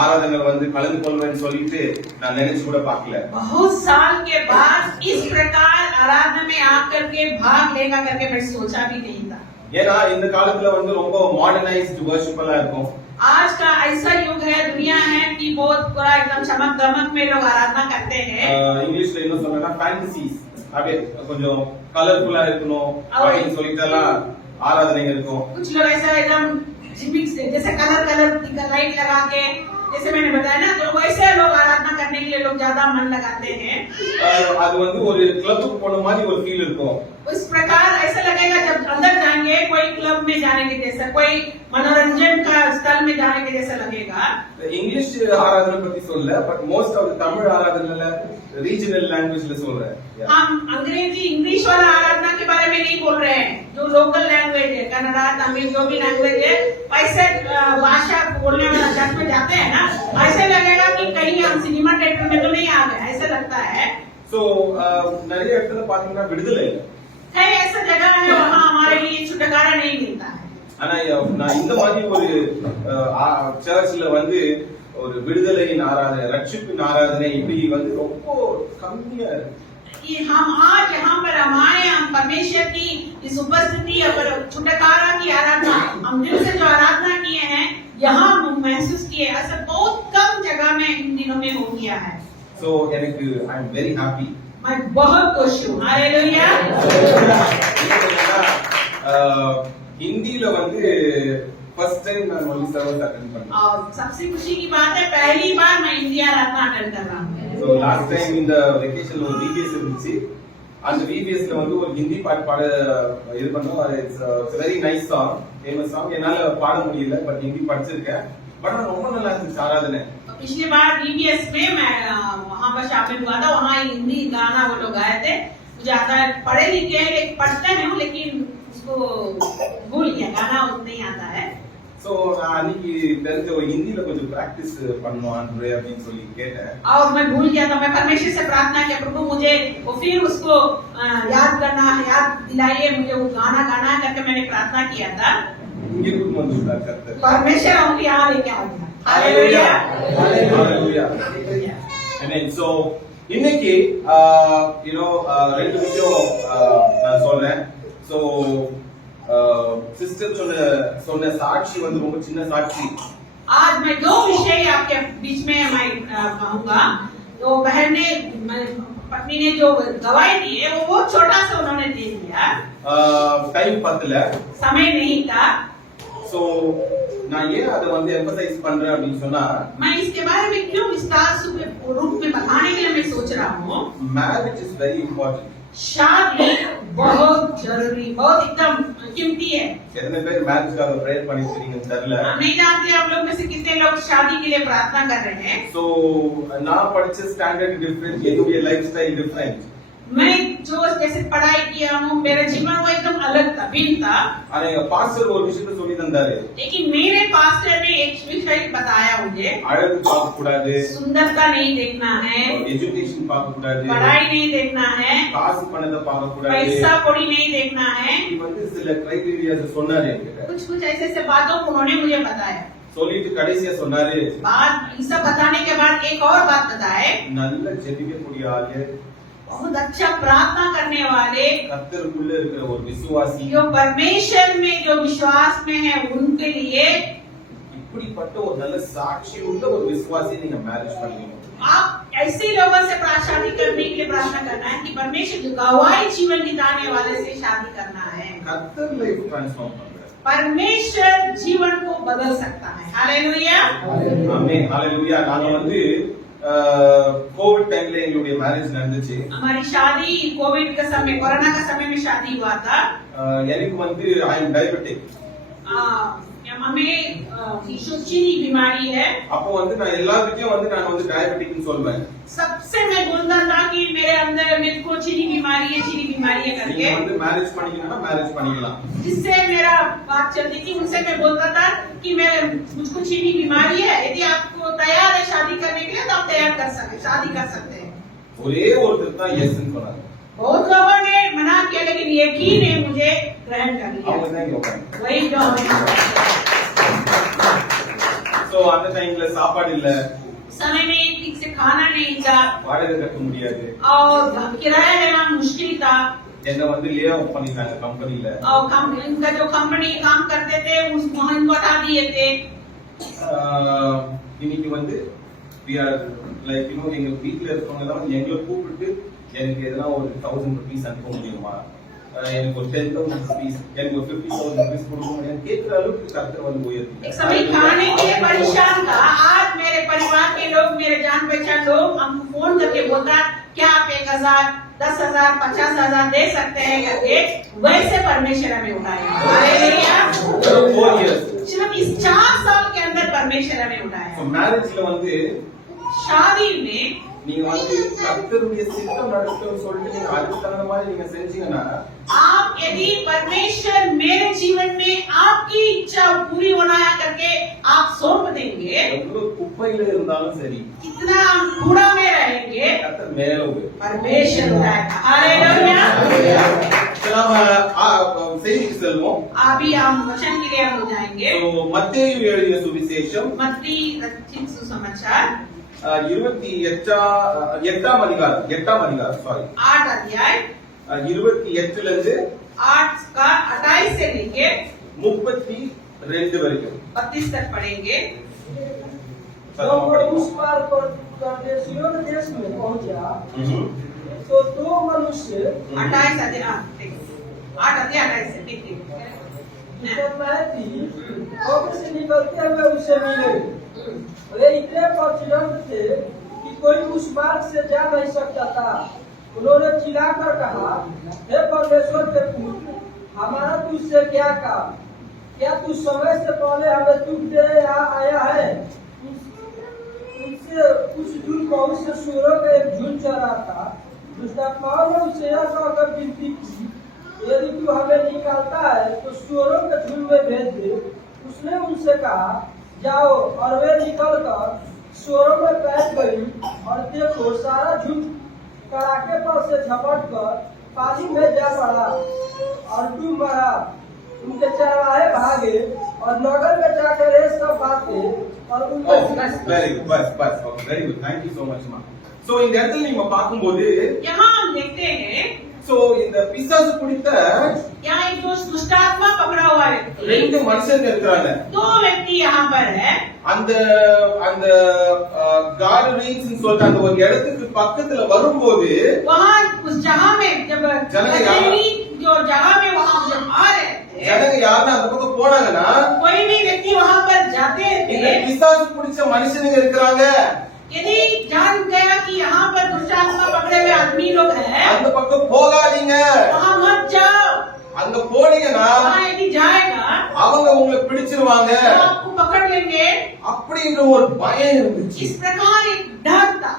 ஆராதனை வந்து கலந்து கொள்வேன்னு சொல்லிட்டு நான் நினைச்சு கூட பார்க்கல. बहुत साल के बाद इस प्रकार आराधना में आकर के भाग लेगा करके मैं सोचा भी नहीं था. ஏன்னா இந்த காலத்துல வந்து ரொம்ப மாடர்னைஸ்டு வர்ஷிப்பலா இருக்கும். आज का ऐसा युग है, दुनिया है कि बहुत पूरा एकदम चमक दमक में लोग आराधना करते हैं. இங்கிலீஷ்ல என்ன சொல்றேன்னா ஃபேண்டசிஸ், அப்படியே கொஞ்சம் கலர்ஃபுல்லா இருக்கணும் அப்படின்னு சொல்லிட்டுலாம் ஆராதனை இருக்கும். कुछ लोग ऐसा एकदम जैसे कलर लाइट लगा के, जैसे मैंने बताया ना, तो वैसे लोग आराधना करने के लिए लोग ज्यादा मन लगाते हैं. அது வந்து ஒரு கிளப்புக்கு போன மாதிரி ஒரு ஃபீல் இருக்கும். उस प्रकार ऐसा लगेगा जब अंदर जाएंगे कोई क्लब में जाने के जैसा, कोई मनोरंजन का स्थल में जाने के जैसा लगेगा. इंग्लिश आराधना பத்தி சொல்ல, பட் மோஸ்ட் ஆஃப் தமிழ் ஆராதனைல रीजनल लैंग्वेजல சொல்றேன். हम अंग्रेजी इंग्लिश वाला आराधना के बारे में नहीं बोल रहे हैं. जो लोकल लैंग्वेज है, कन्नड़ा, तमिल, जो भी लैंग्वेज है, वैसे भाषा बोलने वाला चर्च में जाते हैं ना, ऐसे लगेगा कि कहीं हम सिनेमा थिएटर में तो नहीं आ गए, ऐसा लगता है. सो நிறைய இடத்துல பாத்தீங்கன்னா விடுதலை இல்ல. कई ऐसा जगह है वहाँ हमारे लिए छुटकारा नहीं मिलता है. ஆனா நான் இந்த மாதிரி ஒரு சர்ச்ல வந்து ஒரு விடுதலையின் ஆராதனை, ரட்சிப்பின் ஆராதனை இப்படி வந்து ரொம்ப கம்மியா இருக்கு. कि हम आज यहाँ पर हमारे हम परमेश्वर की इस उपस्थिति और छुटकारा की आराधना, हम दिल से जो आराधना किए हैं यहाँ महसूस किए, ऐसा बहुत कम जगह में इन दिनों में हो गया है. So எனக்கு I am very happy. मैं बहुत खुश हूँ. हालेलुया. हिंदीல வந்து फर्स्ट टाइम நான் ஒன்லி சர்வீஸ் அட்டெண்ட் பண்ணேன். और सबसे खुशी की बात है, पहली बार मैं इंडिया आराधना अटेंड कर रहा हूँ. So last time இந்த வெகேஷன்ல ஒரு VBS இருந்துச்சு. அந்த VBSல வந்து ஒரு ஹிந்தி பாட இது பண்ணோம். It's very nice song, famous song. என்னால பாட முடியல, பட் ஹிந்தி படிச்சிருக்கேன். பட் ரொம்ப நல்லா இருந்துச்சு ஆராதனை. पिछली बार VBS में मैं वहाँ पर शामिल हुआ था, वहाँ हिंदी गाना वो लोग गाए थे. मुझे आता है, पढ़े लिखे पढ़ते हैं लेकिन उसको भूल गया, गाना नहीं आता है. சோ நான் அன்னைக்கு தெரிஞ்ச ஒரு ஹிந்தில கொஞ்சம் பிராக்டிஸ் பண்ணனும் ஆண்டவரே அப்படின்னு சொல்லி கேட்டேன். और मैं भूल गया तो मैं परमेश्वर से प्रार्थना किया, प्रभु मुझे वो फिर उसको याद करना, याद दिलाइए मुझे वो गाना गाना करके मैंने प्रार्थना किया था. இங்கே குட் மார்னிங் கர்த்தர். परमेश्वर हमको यहाँ लेके आ गया. हालेलुया. हालेलुया. आमेन. सो இன்னைக்கு ரெண்டு விஷயம் நான் சொல்றேன். சோ सिस्टर சொன்ன சாட்சி வந்து ரொம்ப சின்ன சாட்சி. आज मैं दो विषय आपके बीच में मैं कहूँगा. तो बहन ने, पत्नी ने जो गवाही दी है वो बहुत छोटा सा उन्होंने दे दिया. टाइम पतला, समय नहीं था. सो நான் ஏன் அதை வந்து எம்பசைஸ் பண்றேன் அப்படின்னு சொன்னா, मैं इसके बारे में क्यों विस्तार रूप में बताने के लिए मैं सोच रहा हूँ. Marriage is very important. शादी बहुत जरूरी, बहुत एकदम कीमती है. कितने பேர் மேரேஜ்க்காக பிரேயர் பண்ணிருக்கீங்கன்னு தெரியல. नहीं जानते आप लोग में से कितने लोग शादी के लिए प्रार्थना कर रहे हैं. सो நான் படிச்ச ஸ்டாண்டர்ட் டிஃபரெंट, என்னுடைய லைஃப் ஸ்டைல் डिफरेंट. मैं जो जैसे पढ़ाई किया हूँ, मेरा जीवन वो एकदम अलग था, भिन्न था. ஆனா எங்க பாஸ்டர் ஒரு விஷயத்தை சொல்லி தந்தாரு. लेकिन मेरे पास्टर ने एक विषय बताया मुझे. அழகு பார்க்க கூடாது, सुंदरता नहीं देखना है, एजुकेशन பார்க்க கூடாது, पढ़ाई नहीं देखना है, காசு பணத்தை பார்க்க கூடாது, पैसा कौड़ी नहीं देखना है. இது வந்து சில கிரைட்டீரியாஸ் சொன்னாரு என்கிட்ட. कुछ ऐसे ऐसे बातों को उन्होंने मुझे बताया. சொல்லிட்டு கடைசியா சொன்னாரு, बात ये सब बताने के बाद एक और बात बताए. நல்ல ஜெபிக்கக்கூடிய ஆளு, बहुत अच्छा प्रार्थना करने वाले, கர்த்தருக்குள்ள இருக்கிற ஒரு விசுவாசி, जो परमेश्वर में जो विश्वास में है उनके लिए இப்படிப்பட்ட ஒரு நல்ல சாட்சி உள்ள ஒரு விசுவாசி நீங்க மேரேஜ் பண்ணீங்க. आप ऐसे लोगों से शादी करने के लिए प्रार्थना करना है कि परमेश्वर जो गवाही जीवन बिताने वाले से शादी करना है. கர்த்தர் லைஃப் ட்ரான்ஸ்ஃபார்ம் பண்றாரு. परमेश्वर जीवन को बदल सकता है. हालेलुया. ஆமென். ஹalleluya. நாங்க வந்து कोविड टाइम ले एंगलुடைய मैरिज நடந்துச்சு. हमारी शादी कोविड के समय, कोरोना के समय में शादी हुआ था. எனக்கு வந்து आई एम डायबिटिक. हमें चीनी बीमारी है. அப்போ வந்து நான் எல்லாத்துக்கும் வந்து நான் வந்து டயபெட்டிக்னு சொல்வேன். सबसे मैं बोलता था कि मेरे अंदर मेरे को चीनी बीमारी है करके. நீங்க வந்து மேரேஜ் பண்ணிக்கணும்னா மேரேஜ் பண்ணிக்கலாம். जिससे मेरा बात चलती थी, उनसे मैं बोलता था कि मुझको चीनी बीमारी है, यदि आपको तैयार है शादी करने के लिए तो आप तैयार कर सकते, शादी कर सकते हैं. ஒரே ஒருத்தர் தான் எஸ்ன்னு சொன்னாங்க. बहुत लोगों ने मना किया, लेकिन यकीन ने मुझे ग्रहण कर लिया. அவங்க தான் இங்க உட்கார்ந்து. वही जो So அந்த டைம்ல சாப்பாடு இல்ல, समय में ठीक से खाना नहीं था வாடகை கட்ட முடியாது, और किराया लेना मुश्किल था என்ன வந்து லே ஆஃப் பண்ணிட்டாங்க கம்பெனில. और इनका जो कंपनी काम करते थे उस वहाँ इनको हटा दिए थे। இன்னைக்கு வந்து we are like எங்க வீட்ல இருக்கவங்க எல்லாம் எங்களை கூப்பிட்டு எனக்கு எதனா ஒரு 1000 rupees அனுப்ப முடியுமா, எனக்கு ஒரு 10,000 rupees, எனக்கு ஒரு 50,000 rupees கொடுக்க முடியும் கேட்கிற அளவுக்கு கர்த்தர் வந்து உயர்த்தி. एक समय खाने के लिए परेशान था, आज मेरे परिवार के लोग, मेरे जान पहचान लोग हमको फोन करके बोलता क्या आप 1,000, 10,000, 50,000 दे सकते हैं करके, वैसे परमेश्वर हमें उठाया। हालेलुया। 4 years. सिर्फ इस 4 साल के अंदर परमेश्वर हमें उठाया। So marriageல வந்து शादी में நீங்க வந்து கர்த்தருடைய சித்தம் நடக்கும்னு சொல்லிட்டு நீங்க அதுக்கு தகுந்த மாதிரி நீங்க செஞ்சீங்கன்னா, आप यदि परमेश्वर मेरे जीवन में आपकी इच्छा पूरी होना करके आप सौंप देंगे, எவ்வளவு குப்பையில இருந்தாலும் சரி कितना हम कूड़ा में रहेंगे, கர்த்தர் மேல परमेश्वर उठाएगा। हालेलुया। நம்ம செய்திக்கு செல்வோம். अभी हम वचन के लिए हम हो जाएंगे। மத்தேயு எழுதிய சுவிசேஷம் मत्ती रचित सुसमाचार 8ஆம் அதிகாரம் 8 अध्याय 28 இருந்து 8 का 28 से लेके 32 वரைக்கும் 32 तक पढ़ेंगे। जब वो उस पार परदेशियों देश में पहुंचा तो दो मनुष्य 28 अध्याय 8 अध्याय 28 से देखिए। थी ऑफिस से निकलते हुए उसे मिले। वे इतने प्रचंड थे कि कोई उस मार्ग से जा नहीं सकता था। उन्होंने चिल्लाकर कहा, हे परमेश्वर के पुत्र, हमारा तुझसे क्या काम? क्या तू समय से पहले हमें दुख दे यहाँ आया है? उससे कुछ दूर बहुत से सूरों का एक झुंड चल रहा था। दुष्टात्माओं ने उसे यह कहकर विनती की, यदि तू हमें निकालता है तो सूरों के झुंड में भेज दे। उसने उनसे कहा, जाओ, और वे निकलकर सूरों में बैठ गई। और देखो, सारा झुंड कड़ाके पर से झपट कर पानी में जा पड़ा और डूब मरा। उनके चरवाहे भागे और नगर में जाकर ये सब बातें और उनके very good bus okay very good thank you so much மா. சோ இந்த இடத்துல நீங்க பாக்கும்போது यहाँ हम देखते हैं சோ இந்த பிசாசு பிடித்த यहाँ एक जो दुष्टात्मा पकड़ा हुआ व्यक्ति, ரெண்டு மனுஷங்க இருக்காங்க. 2 व्यक्ति यहाँ पर है। அந்த அந்த கார்டனிங்ஸ் சொல்லிட்டு அந்த ஒரு இடத்துக்கு பக்கத்துல வரும்போது वहाँ उस जगह में जब जगह जो जगह में वहाँ जब आ रहे थे, ஜனங்க யாரும் அந்த பக்கம் போனாங்கன்னா कोई भी व्यक्ति वहाँ पर जाते இந்த थे, பிசாசு பிடிச்ச மனுஷனுங்க இருக்கிறாங்க, यदि जान गया कि यहाँ पर दुष्टात्मा पकड़े हुए आदमी लोग हैं, அந்த பக்கம் போகாதீங்க, वहाँ मत जाओ। அங்க போனீங்கன்னா वहाँ यदि जाएगा அவங்க உங்களை பிடிச்சிருவாங்க तो आपको पकड़ लेंगे। அப்படின்ற ஒரு பயம் இருந்துச்சு. इस प्रकार एक डर था।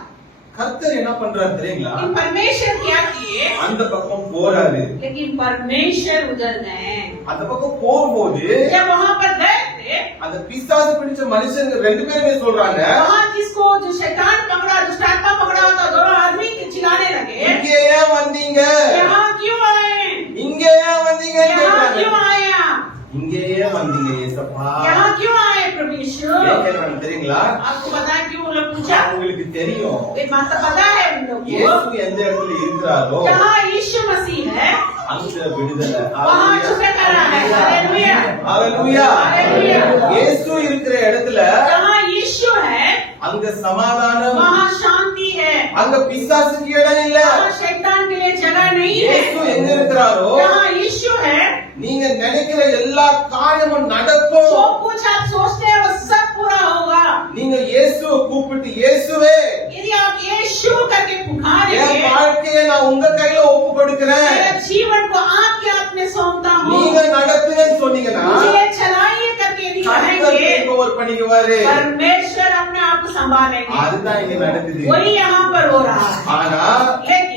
கர்த்தர் என்ன பண்றாரு தெரியுங்களா? लेकिन परमेश्वर क्या किए? அந்த பக்கம் போறாரு. लेकिन परमेश्वर उधर गए। அந்த பக்கம் போகும்போது जब वहाँ पर गए थे, அந்த பிசாசு பிடிச்ச மனுஷங்க ரெண்டு பேருமே சொல்றாங்க, वहाँ जिसको जो शैतान पकड़ा, दुष्टात्मा पकड़ा होता, दोनों आदमी चिल्लाने लगे, இங்க ஏன் வந்தீங்க, यहाँ क्यों आए? இங்க ஏன் வந்தீங்க, यहाँ क्यों आए आप? இங்க ஏன் வந்தீங்க ஏசப்பா, यहाँ क्यों आए प्रभु यीशु? ஏன் கேக்குறாங்க தெரியுங்களா? आपको पता है क्यों वो लोग पूछा? உங்களுக்கு தெரியும் एक बात तो पता है उन लोगों को, இயேசு எந்த இடத்துல இருக்கிறாரோ जहाँ यीशु मसीह है அங்க விடுதலை. वहाँ छुटकारा है। हालेलुया ஹalleluya. हालेलुया। இயேசு இருக்கிற இடத்துல जहाँ यीशु है அங்க சமாதானம், वहाँ शांति है, அங்க பிசாசுக்கு இடம் இல்ல. वहाँ शैतान के लिए जगह नहीं है। இயேசு எங்க இருக்கிறாரோ जहाँ यीशु है, நீங்க நினைக்கிற எல்லா காரியமும் நடக்கும். जो कुछ आप सोचते हैं वो सब पूरा होगा। நீங்க இயேசுவை கூப்பிட்டு இயேசுவே यदि आप यीशु करके என் पुकारेंगे, வாழ்க்கையை நான் உங்க கையில ஒப்பு கொடுக்கிறேன், मेरा जीवन को आपके हाथ में सौंपता हूँ, நீங்க நடத்துங்கன்னு சொன்னீங்கன்னா मुझे चलाइए करके यदि கர்த்தர் कहेंगे, டேக்ஓவர் பண்ணிக்குவாரு. परमेश्वर अपने आप को संभालेंगे। அதுதான் இங்க நடக்குது. वही यहाँ पर हो रहा है। ஆனா लेकिन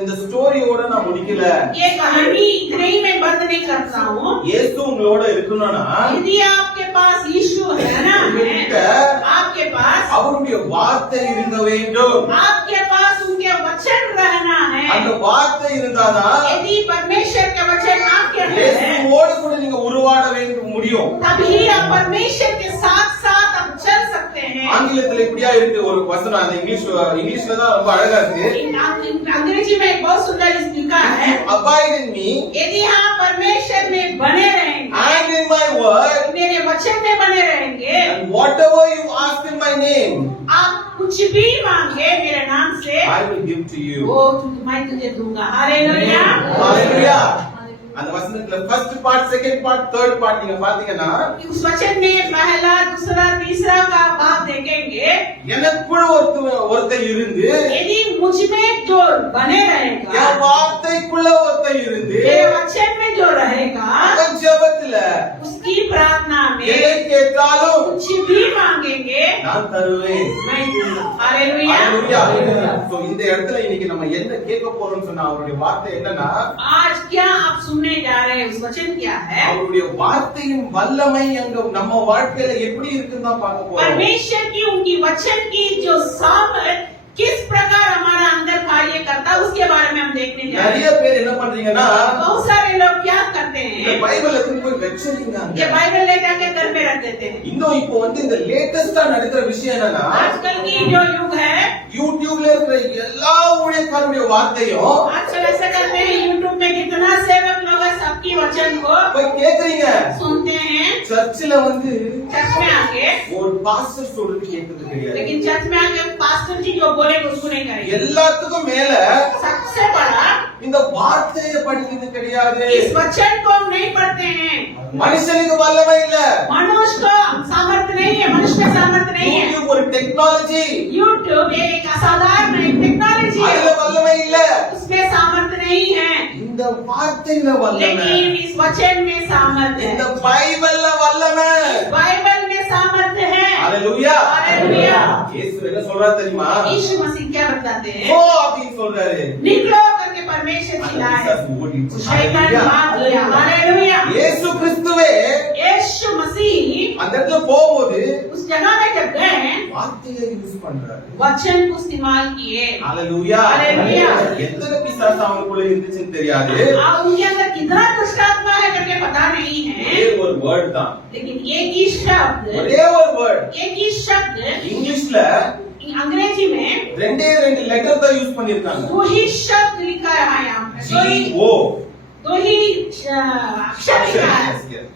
இந்த ஸ்டோரியோட நான் முடிக்கல. ये कहानी इतने ही में बंद नहीं करता हूँ। இயேசு உங்களோட இருக்கணும்னா यदि आपके पास यीशु रहना है, உங்ககிட்ட आपके पास அவருடைய வார்த்தை இருக்க வேண்டும். आपके पास उनके वचन रहना है। அந்த வார்த்தை இருந்தாதான் यदि परमेश्वर के वचन आपके अंदर है, இயேசுவோடு கூட நீங்க உருவாட வேண்டும் முடியும். तभी आप परमेश्वर के साथ साथ आप இப்படியா இருக்கு ஒரு வசனம், அந்த இங்கிலீஷ்ல தான் ரொம்ப அழகா இருக்கு. अंग्रेजी में एक बहुत सुंदर लिखा है, Abide in me यदि आप परमेश्वर में बने रहेंगे and in my word, मेरे वचन में बने रहेंगे, and whatever you ask in my name, आप कुछ भी मांगे मेरे नाम से I will give to you. वो मैं तुझे दूंगा। Hallelujah, Hallelujah. அந்த வசனத்துல first part, second part, third part நீங்க பாத்தீங்கன்னா उस वचन में पहला, दूसरा, तीसरा का बात देखेंगे। எனக்குள்ள ஒருத்தன் இருந்து, यदि मुझ में जो बने रहेगा, என் வார்த்தைக்குள்ள ஒருத்தன் இருந்து, मेरे वचन में जो रहेगा, அவன் ஜெபத்துல उसकी प्रार्थना எதை में கேட்டாலும் कुछ भी मांगेंगे நான் தருவேன். मैं दूंगा। हालेलुया। Hallelujah. So இந்த இடத்துல இன்னைக்கு நம்ம என்ன கேட்க போறோம்னு சொன்னா அவருடைய வார்த்தை என்னன்னா, आज क्या आप सुनने जा रहे हैं, उस वचन क्या है? அவருடைய வார்த்தையின் வல்லமை அங்க நம்ம வாழ்க்கையில எப்படி இருக்குன்னு தான் பார்க்க போறோம். परमेश्वर की उनकी वचन की जो सामर्थ किस प्रकार हमारा अंदर कार्य करता है उसके बारे में हम देखने जा रहे நிறைய हैं। பேர் என்ன பண்றீங்கன்னா, बहुत सारे लोग क्या करते இந்த हैं, பைபிளை எடுத்து போய் வச்சிருக்கீங்க. ये बाइबल ले जाके घर पे रख देते हैं। இன்னும் இப்போ வந்து இந்த லேட்டஸ்டா நடக்கிற விஷயம் என்னன்னா, आजकल की जो युग है, யூடியூப்ல இருக்கிற எல்லா ஊழியக்காரருடைய வார்த்தையும் आजकल ऐसा करते हैं, यूट्यूब में कितना सेवक लोग है, सबकी वचन को போய் கேக்குறீங்க. सुनते हैं, சர்ச்சில் வந்து चर्च में आके, ஒரு பாஸ்டர் சொல்றது கேட்கறது கிடையாது. लेकिन चर्च में आके पास्टर जी जो बोले उसको नहीं करेंगे। எல்லாத்துக்கும் மேல सबसे बड़ा இந்த வார்த்தையை படிக்கிறது கிடையாது. इस वचन को हम नहीं पढ़ते हैं। மனுஷனுக்கு வல்லமை இல்ல. मनुष्य को सामर्थ्य नहीं है, मनुष्य का सामर्थ्य नहीं है। யூடியூப் ஒரு டெக்னாலஜி, यूट्यूब एक असाधारण टेक्नोलॉजी அதுல है, வல்லமை இல்ல. उसमें सामर्थ्य नहीं है, இந்த வார்த்தையில வல்லமை, लेकिन इस वचन में सामर्थ्य இந்த है, பைபிள்ல வல்லமை. बाइबल में सामर्थ्य है। ஹalleluya. हालेलुया। இயேசு என்ன சொல்றாரு தெரியுமா? यीशु मसीह क्या बताते हैं, ஓ அப்படின்னு சொல்றாரு. निकलो करके परमेश्वर चिल्लाए, ஓடிச்சு. शैतान भाग गया। हालेलुया। இயேசு கிறிஸ்துவே यीशु मसीह அந்த இடத்துல போகும்போது उस जगह में जब गए, வார்த்தையை யூஸ் பண்றாரு. वचन को इस्तेमाल किए। ஹalleluya. ஹalleluya. எத்தனை பிசாசு அவனுக்குள்ள இருந்துச்சுன்னு தெரியாது. उनके अंदर कितना दुष्ट आत्मा है करके पता नहीं है, ஒரே ஒரு வேர்ட் தான், लेकिन एक ही शब्द, ஒரே ஒரு வேர்ட். एक ही शब्द இங்கிலீஷ்ல अंग्रेजी में ரெண்டே ரெண்டு லெட்டர் தான் யூஸ் பண்ணிருக்காங்க. दो ही शब्द लिखा है यहाँ पे, G O, दो ही अक्षर लिखा है,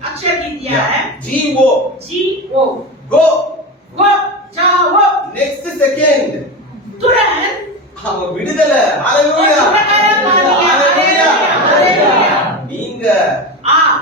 अक्षर लिख दिया है, G O, जी ओ, go. वो जाओ, Next second तुरंत அவ விடுதலை. ஹalleluya. हालेलुया। हालेलुया। நீங்க आप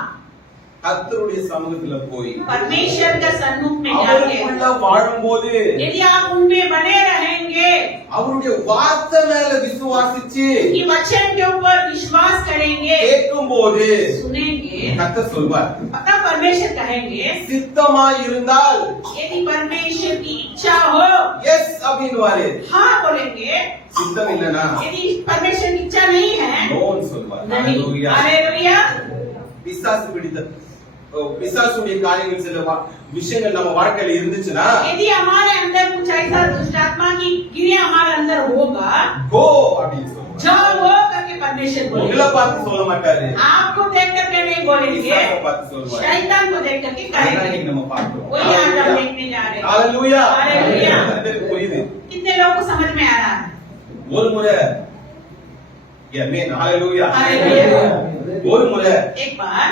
கர்த்தருடைய சமூகத்துல போய் परमेश्वर के सन्मुख में जाके அவருக்குள்ள வாழும்போது यदि आप उनमें बने रहेंगे, அவருடைய வார்த்தை மேல விசுவாசிச்சு कि वचन के ऊपर विश्वास करेंगे, கேட்கும்போது सुनेंगे, கர்த்தர் சொல்வார், पता परमेश्वर कहेंगे, சித்தமா இருந்தால் यदि परमेश्वर की इच्छा हो, எஸ் அப்படின்னுவாரு. हाँ बोलेंगे, சித்தம் இல்லனா यदि परमेश्वर की इच्छा नहीं है, நோன்னு சொல்வார். नहीं। ஹalleluya. हालेलुया। பிசாசு பிடித்த பிசாசுடைய காரியங்கள் சில விஷயங்கள் நம்ம வாழ்க்கையில இருந்துச்சுன்னா, यदि हमारे अंदर कुछ ऐसा दुष्ट आत्मा की क्रिया हमारे अंदर होगा, கோ அப்படின்னு சொல்லுவார். जाओ वो करके परमेश्वर உங்களை बोलेंगे, பார்த்து சொல்ல மாட்டாரு, आपको देख करके नहीं बोलेंगे, பிசாசை பார்த்து சொல்லுவார். शैतान को देख करके அதான் कहेंगे। இன்னைக்கு நம்ம பார்க்கிறோம். वही आज हम देखने जा रहे हैं। ஹalleluya. हालेलुया। கர்த்தருக்கு புரியுது. कितने लोगों को समझ में आ रहा है? ஒரு முறை ஆமென். ஹalleluya. हालेलुया। ஒரு முறை एक बार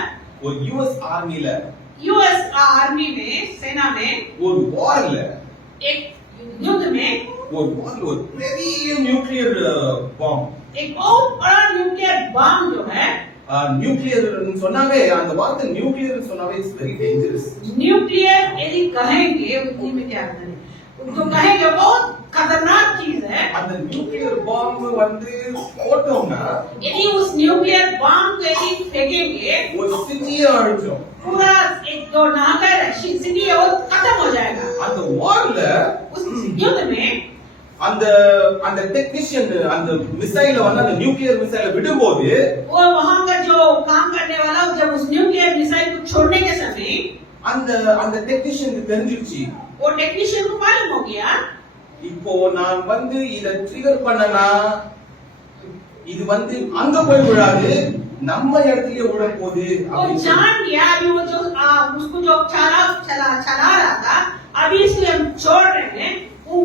ஒரு யுஎஸ் ஆர்மில यूएस आर्मी में, सेना में, ஒரு வார்ல एक युद्ध में ஒரு பெரிய நியூக்ளியர் பாம், एक बहुत बड़ा न्यूक्लियर बम जो है, நியூக்ளியர் சொன்னாவே அந்த வார்த்தை நியூக்ளியர் சொன்னாவே இட்ஸ் வெரி டேஞ்சரஸ். न्यूक्लियर यदि कहेंगे हिंदी में क्या कहते हैं, उनको कहेंगे बहुत खतरनाक चीज है। அந்த நியூக்ளியர் பாம் வந்து போட்டோம்னா यदि उस न्यूक्लियर बम को यदि फेंकेंगे, ஒரு சிட்டியே அழிச்சோம். पूरा एक जो नागर सिटी है वो खत्म हो जाएगा। அந்த வார்ல उस युद्ध में அந்த அந்த டெக்னீஷியன் அந்த மிசைல வந்து அந்த நியூக்ளியர் மிசைல விடும்போது वो वहां का जो काम करने वाला जब उस न्यूक्लियर मिसाइल को छोड़ने के समय அந்த அந்த டெக்னீஷியனுக்கு தெரிஞ்சிருச்சு, वो टेक्नीशियन को मालूम हो गया, இப்போ நான் வந்து இத ட்ரிகர் பண்ணனா இது வந்து அங்க போய் விழாது, நம்ம இடத்துலயே விழ போகுது वो அப்படின்னு जान गया अभी वो जो उसको जो चला रहा था, अभी इसलिए हम छोड़ रहे हैं, वो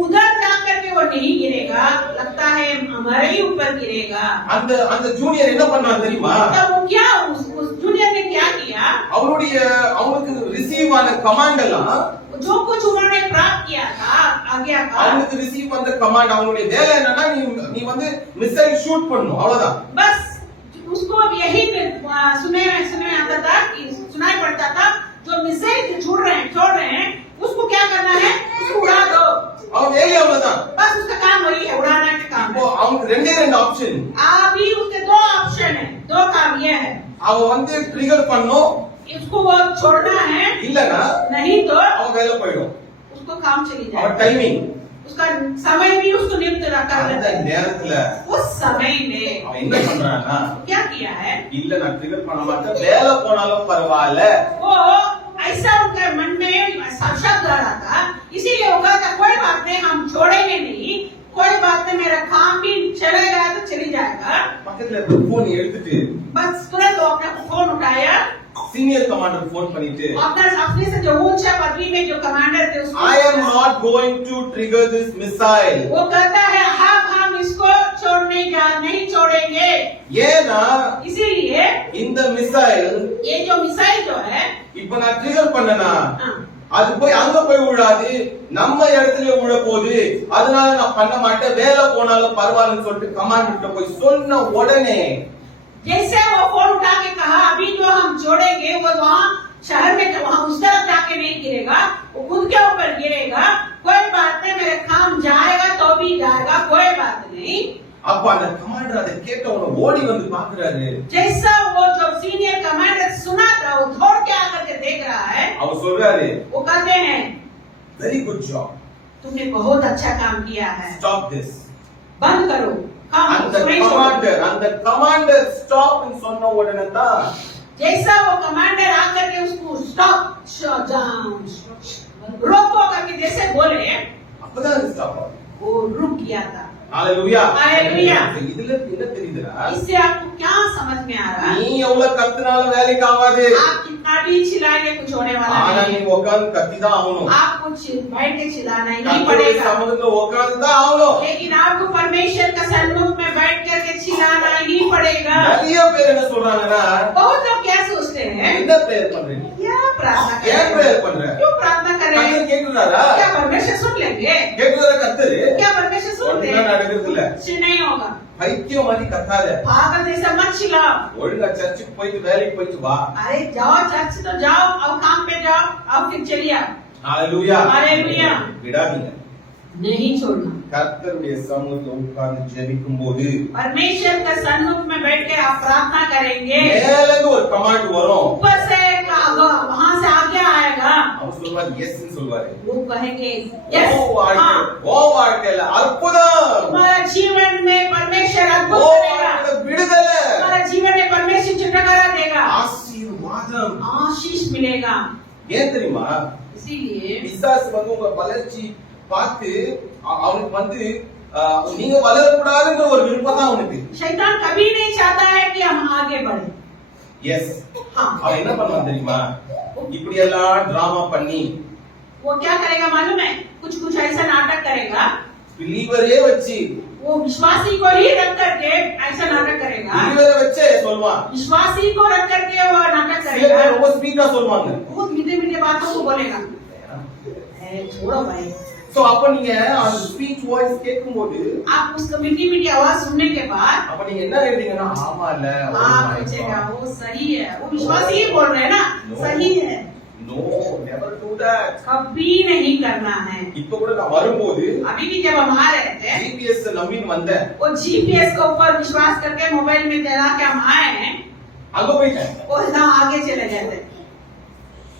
है हमारे ही ऊपर गिरेगा। அந்த ஜூனியர் என்ன பண்ணான் தெரியுமா? तब वो क्या उस जूनियर ने क्या किया? அவனுக்கு ரிசீவ் ஆன கமாண்ட் எல்லாம், जो कुछ उन्होंने प्राप्त किया था आज्ञा का, அவனுக்கு ரிசீவ் பண்ண கமாண்ட், அவனுடைய வேலை என்னன்னா நீ வந்து மிசைல் ஷூட் பண்ணணும், அவ்வளவுதான். बस उसको अब यही सुने आता था, सुनाई पड़ता था, जो मिसाइल छोड़ रहे हैं उसको क्या करना है, उसको उड़ा दो। அவன் வேலை அவ்வளவுதான். बस उसका काम वही है, उड़ाने का काम। இப்போ அவனுக்கு ரெண்டே ஆப்ஷன், अभी उसके दो ऑप्शन है, दो काम ये है, அவன் வந்து ட்ரிகர் பண்ணும், इसको वो छोड़ना है, இல்லனா नहीं तो அவன் வேலை போயிடும், उसको काम चली அவன் जाएगा। டைமிங், उसका समय भी उसको नियुक्त कर அந்த लेता है। நேரத்துல उस समय में அவன் என்ன பண்றான்னா, क्या किया है, இல்ல நான் ட்ரிகர் பண்ண மாட்டேன், வேலை போனாலும் பரவாயில்ல, वो ऐसा उनके मन में शब्द आ रहा था, इसीलिए वो कहता कोई बात नहीं, हम छोड़ेंगे नहीं, कोई बात नहीं, मेरा काम भी चलेगा तो चली जाएगा। பக்கத்துல இருக்க போன் எடுத்துட்டு बस तुरंत वो अपना फोन उठाया, சீனியர் கமாண்டர் போன் பண்ணிட்டு, अपने से जो ऊंचा पदवी में जो कमांडर थे उसको, I am not going to trigger this missile. वो कहता है हम इसको नहीं छोड़ेंगे। ஏன்னா इसीलिए இந்த மிசைல் ये जो मिसाइल जो है, இப்ப நான் ட்ரிகர் பண்ணனா हाँ, அது போய் அங்க போய் விழாது, நம்ம இடத்துல விழ போகுது, அதனால நான் பண்ண மாட்டேன், வேலை போனாலும் பரவாயில்லன்னு சொல்லிட்டு கமாண்டர்ட்ட போய் சொன்ன உடனே, जैसे वो फोन उठा के कहा अभी जो हम छोड़ेंगे वो वहाँ शहर में, वहाँ उस तरफ जाके नहीं गिरेगा, वो खुद के ऊपर गिरेगा, कोई बात नहीं, मेरा काम जाएगा तो भी जाएगा, कोई बात नहीं। அப்ப அந்த கமாண்டர் அதை கேட்ட உடனே ஓடி வந்து பாக்குறாரு, जैसा वो जो सीनियर कमांडर सुना था वो दौड़ के आकर के देख रहा है, அவர் சொல்றாரு, वो कहते हैं வெரி குட் ஜாப், तुमने बहुत अच्छा काम किया है, ஸ்டாப் திஸ். बंद करो काम। அந்த கமாண்டர் ஸ்டாப் ன்னு சொன்ன உடனே தான் जैसा वो कमांडर आकर के उसको स्टॉप रोको करके जैसे बोले, அப்பதான் ஸ்டாப் ஆகும். वो रुक गया था। ஹalleluya, ஹalleluya. இதுல என்ன தெரியுதுடா, इससे आपको क्या समझ में आ रहा है? நீ எவ்வளவு கத்துனாலும் வேலைக்கு ஆகாது, आप कितना भी चिल्लाएंगे कुछ होने वाला ஆனா नहीं। நீ உட்கார்ந்து கத்தி தான் ஆகணும், आप कुछ बैठ के चिल्लाना ही கர்த்தருடைய पड़ेगा, சமூகத்துல உட்கார்ந்து தான் ஆகணும். लेकिन आपको परमेश्वर का सन्मुख में बैठ करके चिल्लाना ही पड़ेगा। நிறைய பேர் என்ன சொல்றாங்கன்னா, बहुत लोग क्या सोचते हैं, என்ன பிரேயர் பண்றீங்க, क्या प्रार्थना कर ஏன் रहे हैं? பிரேயர் பண்ற, क्यों प्रार्थना कर रहे हैं? கர்த்தர் கேக்குறாரா, क्या परमेश्वर सुन लेंगे? கேக்குறாரா கர்த்தர், क्या परमेश्वर सुनते ஒண்ணும் हैं? நடக்கிறது இல்ல. कुछ नहीं होगा। பைத்தியம் மாதிரி கத்தாத, पागल जैसा मत चिल्लाओ। ஒழுங்கா சர்ச்சுக்கு போயிட்டு வேலைக்கு போயிட்டு வா. अरे जाओ चर्च तो जाओ, अब काम पे जाओ, अब फिर चलिए आओ। ஹalleluya, ஹalleluya. விடாதீங்க. नहीं छोड़ना। கர்த்தருடைய சமூகத்துல உட்கார்ந்து ஜெபிக்கும் போது परमेश्वर का सन्मुख में बैठ के आप प्रार्थना करेंगे, மேல இருந்து ஒரு கமாண்ட் வரும், ऊपर से वहाँ से आगे आएगा, அவர் சொல்வார் எஸ் ன்னு சொல்வாரு, वो कहेंगे यस, हाँ, ஓ வாழ்க்கையில அற்புதம், तुम्हारा जीवन में परमेश्वर ஓ अद्भुत करेगा, வாழ்க்கையில விடுதலை, तुम्हारा जीवन में परमेश्वर छुटकारा देगा, ஆசீர்வாதம். आशीष मिलेगा। ஏன் தெரியுமா, इसीलिए பிசாசு வந்து உங்க வளர்ச்சி பார்த்து அவனுக்கு வந்து நீங்க வளரக்கூடாதுன்ற ஒரு விருப்பம் தான் அவனுக்கு. शैतान कभी नहीं चाहता है कि हम आगे बढ़े। எஸ், हाँ, அவன் என்ன பண்ணுவான் தெரியுமா, இப்படி எல்லாம் டிராமா பண்ணி वो क्या करेगा मालूम है, कुछ कुछ ऐसा नाटक करेगा, பிலீவரே வச்சு वो विश्वासी को ही रख करके ऐसा नाटक करेगा, பிலீவரை வச்சே சொல்வான். विश्वासी को रख करके वो नाटक சில करेगा, பேர் ரொம்ப ஸ்பீடா சொல்வாங்க. बहुत मीठे मीठे बातों को बोलेगा। छोड़ो भाई, சோ அப்ப நீங்க அந்த ஸ்பீச் வாய்ஸ் கேட்கும்போது आप उसका मीठी मीठी आवाज सुनने के बाद அப்ப நீங்க என்ன எழுதுறீங்கன்னா, ஆமால आप सोचेगा वो सही है, वो विश्वासी ही बोल रहे हैं ना, सही है, நோ நெவர் டு தட். कभी नहीं करना है। இப்ப கூட நான் வரும்போது अभी भी जब हम आ रहे थे, ஜிபிஎஸ் நம்பின்னு வந்தேன், वो जीपीएस के ऊपर विश्वास करके मोबाइल में चला के हम आए हैं, அங்க போயிட்டேன். वो एकदम आगे चले गए थे।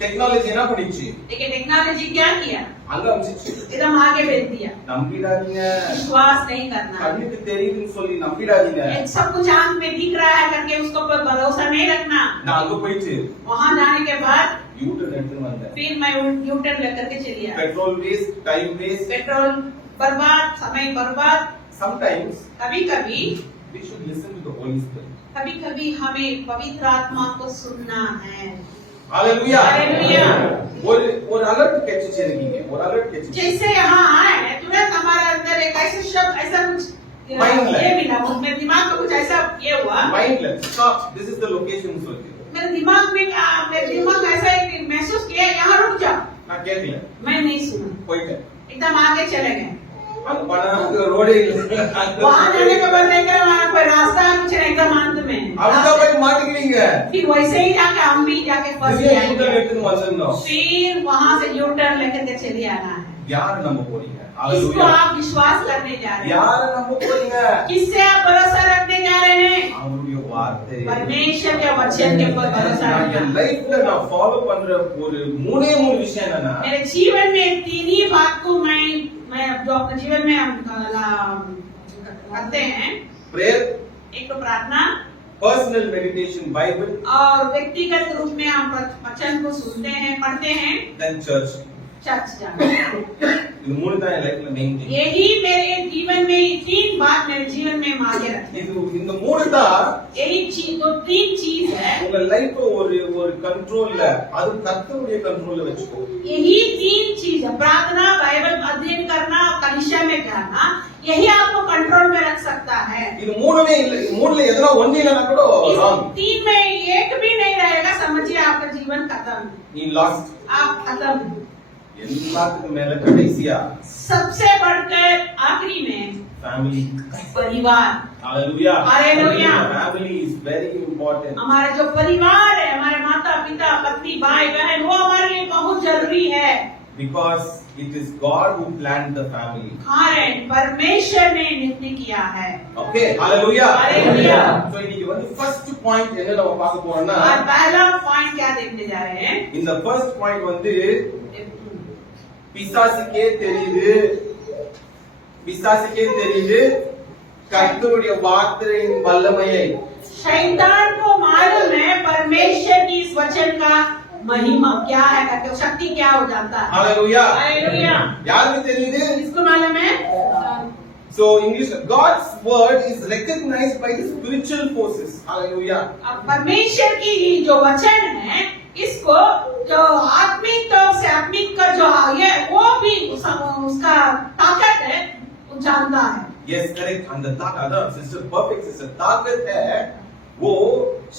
டெக்னாலஜி என்ன பண்ணிச்சு, लेकिन टेक्नोलॉजी क्या किया, அங்க அமிச்சிச்சு. एकदम आगे भेज दिया। நம்பிடாதீங்க, विश्वास नहीं करना, கண்ணுக்கு தெரியுதுன்னு சொல்லி நம்பிடாதீங்க. सब कुछ आंख में दिख रहा है करके उसके ऊपर भरोसा नहीं रखना। நான் அங்க போயிட்டு वहाँ जाने के बाद யூட்டர்ன் எடுத்துன்னு வந்தேன். फिर मैं यूटर्न लेकर के चली आई। Petrol waste, time waste, petrol बर्बाद, समय बर्बाद। sometimes कभी कभी we should listen to the Holy Spirit. कभी कभी हमें पवित्र आत्मा को सुनना है। Hallelujah. Hallelujah. ஒரு alert கேட்சிச்சு இருக்கீங்க, ஒரு alert கேட்சிச்சு. जैसे यहाँ आए तुरंत हमारे अंदर एक ऐसे शब्द, ऐसा कुछ Mindless. ये मिला, मेरे दिमाग में कुछ ऐसा ये हुआ, mindless. Stop. This is the location சொல்லுது. मेरे दिमाग ऐसा एक महसूस किया, यहाँ रुक जाओ। நான் கேட்கல. मैं नहीं सुना, போயிட்டேன். एकदम आगे चले गए। அங்க போனா ரோடே இல்ல. वहाँ जाने के बाद देखा वहाँ कोई रास्ता कुछ नहीं, एकदम अंत में। அங்க போய் மாட்டிக்கிறீங்க. फिर वैसे ही जाके हम भी जाके फंस இதுல जाएंगे। யூட்டர்ன் எடுத்து வந்தோம். फिर वहाँ से यू टर्न लेकर के चले आना है। யார நம்ப போறீங்க? किसको ஹalleluya. आप विश्वास करने जा रहे हैं? யார நம்ப போறீங்க? किससे आप भरोसा रखने जा रहे हैं? அவருடைய வார்த்தை. परमेश्वर के वचन के ऊपर भरोसा நான் रखना। என் லைஃப்ல நான் ஃபாலோ பண்ற ஒரு மூணே மூணு விஷயம் என்னன்னா, मेरे जीवन में तीन ही बात को मैं जो अपने जीवन में हम करते हैं, prayer, एक तो प्रार्थना personal meditation, Bible, और व्यक्तिगत रूप में हम वचन को सुनते हैं, पढ़ते हैं, then church. चर्च जाते हैं। இது மூணு தான் என் லைஃப்ல மெயின் திங். यही मेरे जीवन में, ये तीन बात मेरे जीवन में हम आगे रखते हैं। இது இந்த மூணு தான் यही चीज, जो तीन चीज है, உங்க லைஃப் ஒரு கண்ட்ரோல்ல, அது கர்த்தருடைய கண்ட்ரோல்ல வச்சுக்கோ. यही तीन चीज है, प्रार्थना, बाइबल अध्ययन करना, कलीसिया में जाना, यही आपको कंट्रोल में रख सकता है। இது மூணுமே இல்ல, மூணுல எதனா ஒண்ணு இல்லனா கூட इस wrong. तीन में एक भी नहीं रहेगा, समझिए आपका जीवन खत्म, நீ lost. आप खत्म। எல்லாத்துக்கும் மேல கடைசியா सबसे बढ़कर आखिरी में family. परिवार। Hallelujah. Hallelujah. Family is very important. हमारा जो परिवार है, हमारे माता पिता पत्नी भाई बहन, वो हमारे लिए बहुत जरूरी है। Because it is God who planned the family. कारण परमेश्वर ने निर्णय किया है। Okay. Hallelujah. Hallelujah. So இன்னைக்கு வந்து first point என்ன நம்ம பார்க்க போறோம்னா, और पहला पॉइंट क्या देखने जा रहे हैं? இந்த first point வந்து பிசாசுக்கே தெரியுது கர்த்தருடைய வார்த்தையின் வல்லமையை. शैतान को मालूम है परमेश्वर की इस वचन का महिमा क्या है, करके शक्ति क्या हो जाता है। Hallelujah. हालेलुया। யாருக்கு தெரியுது? किसको मालूम है? So English, God's word is recognized by the spiritual forces. Hallelujah. अब परमेश्वर की जो वचन है, इसको जो आत्मिक तौर से आत्मिक का जो ये वो भी उसका ताकत है, वो जानता है। Yes, correct. அந்த தாக்கத், அதான் sister, perfect sister, தாக்கத் है वो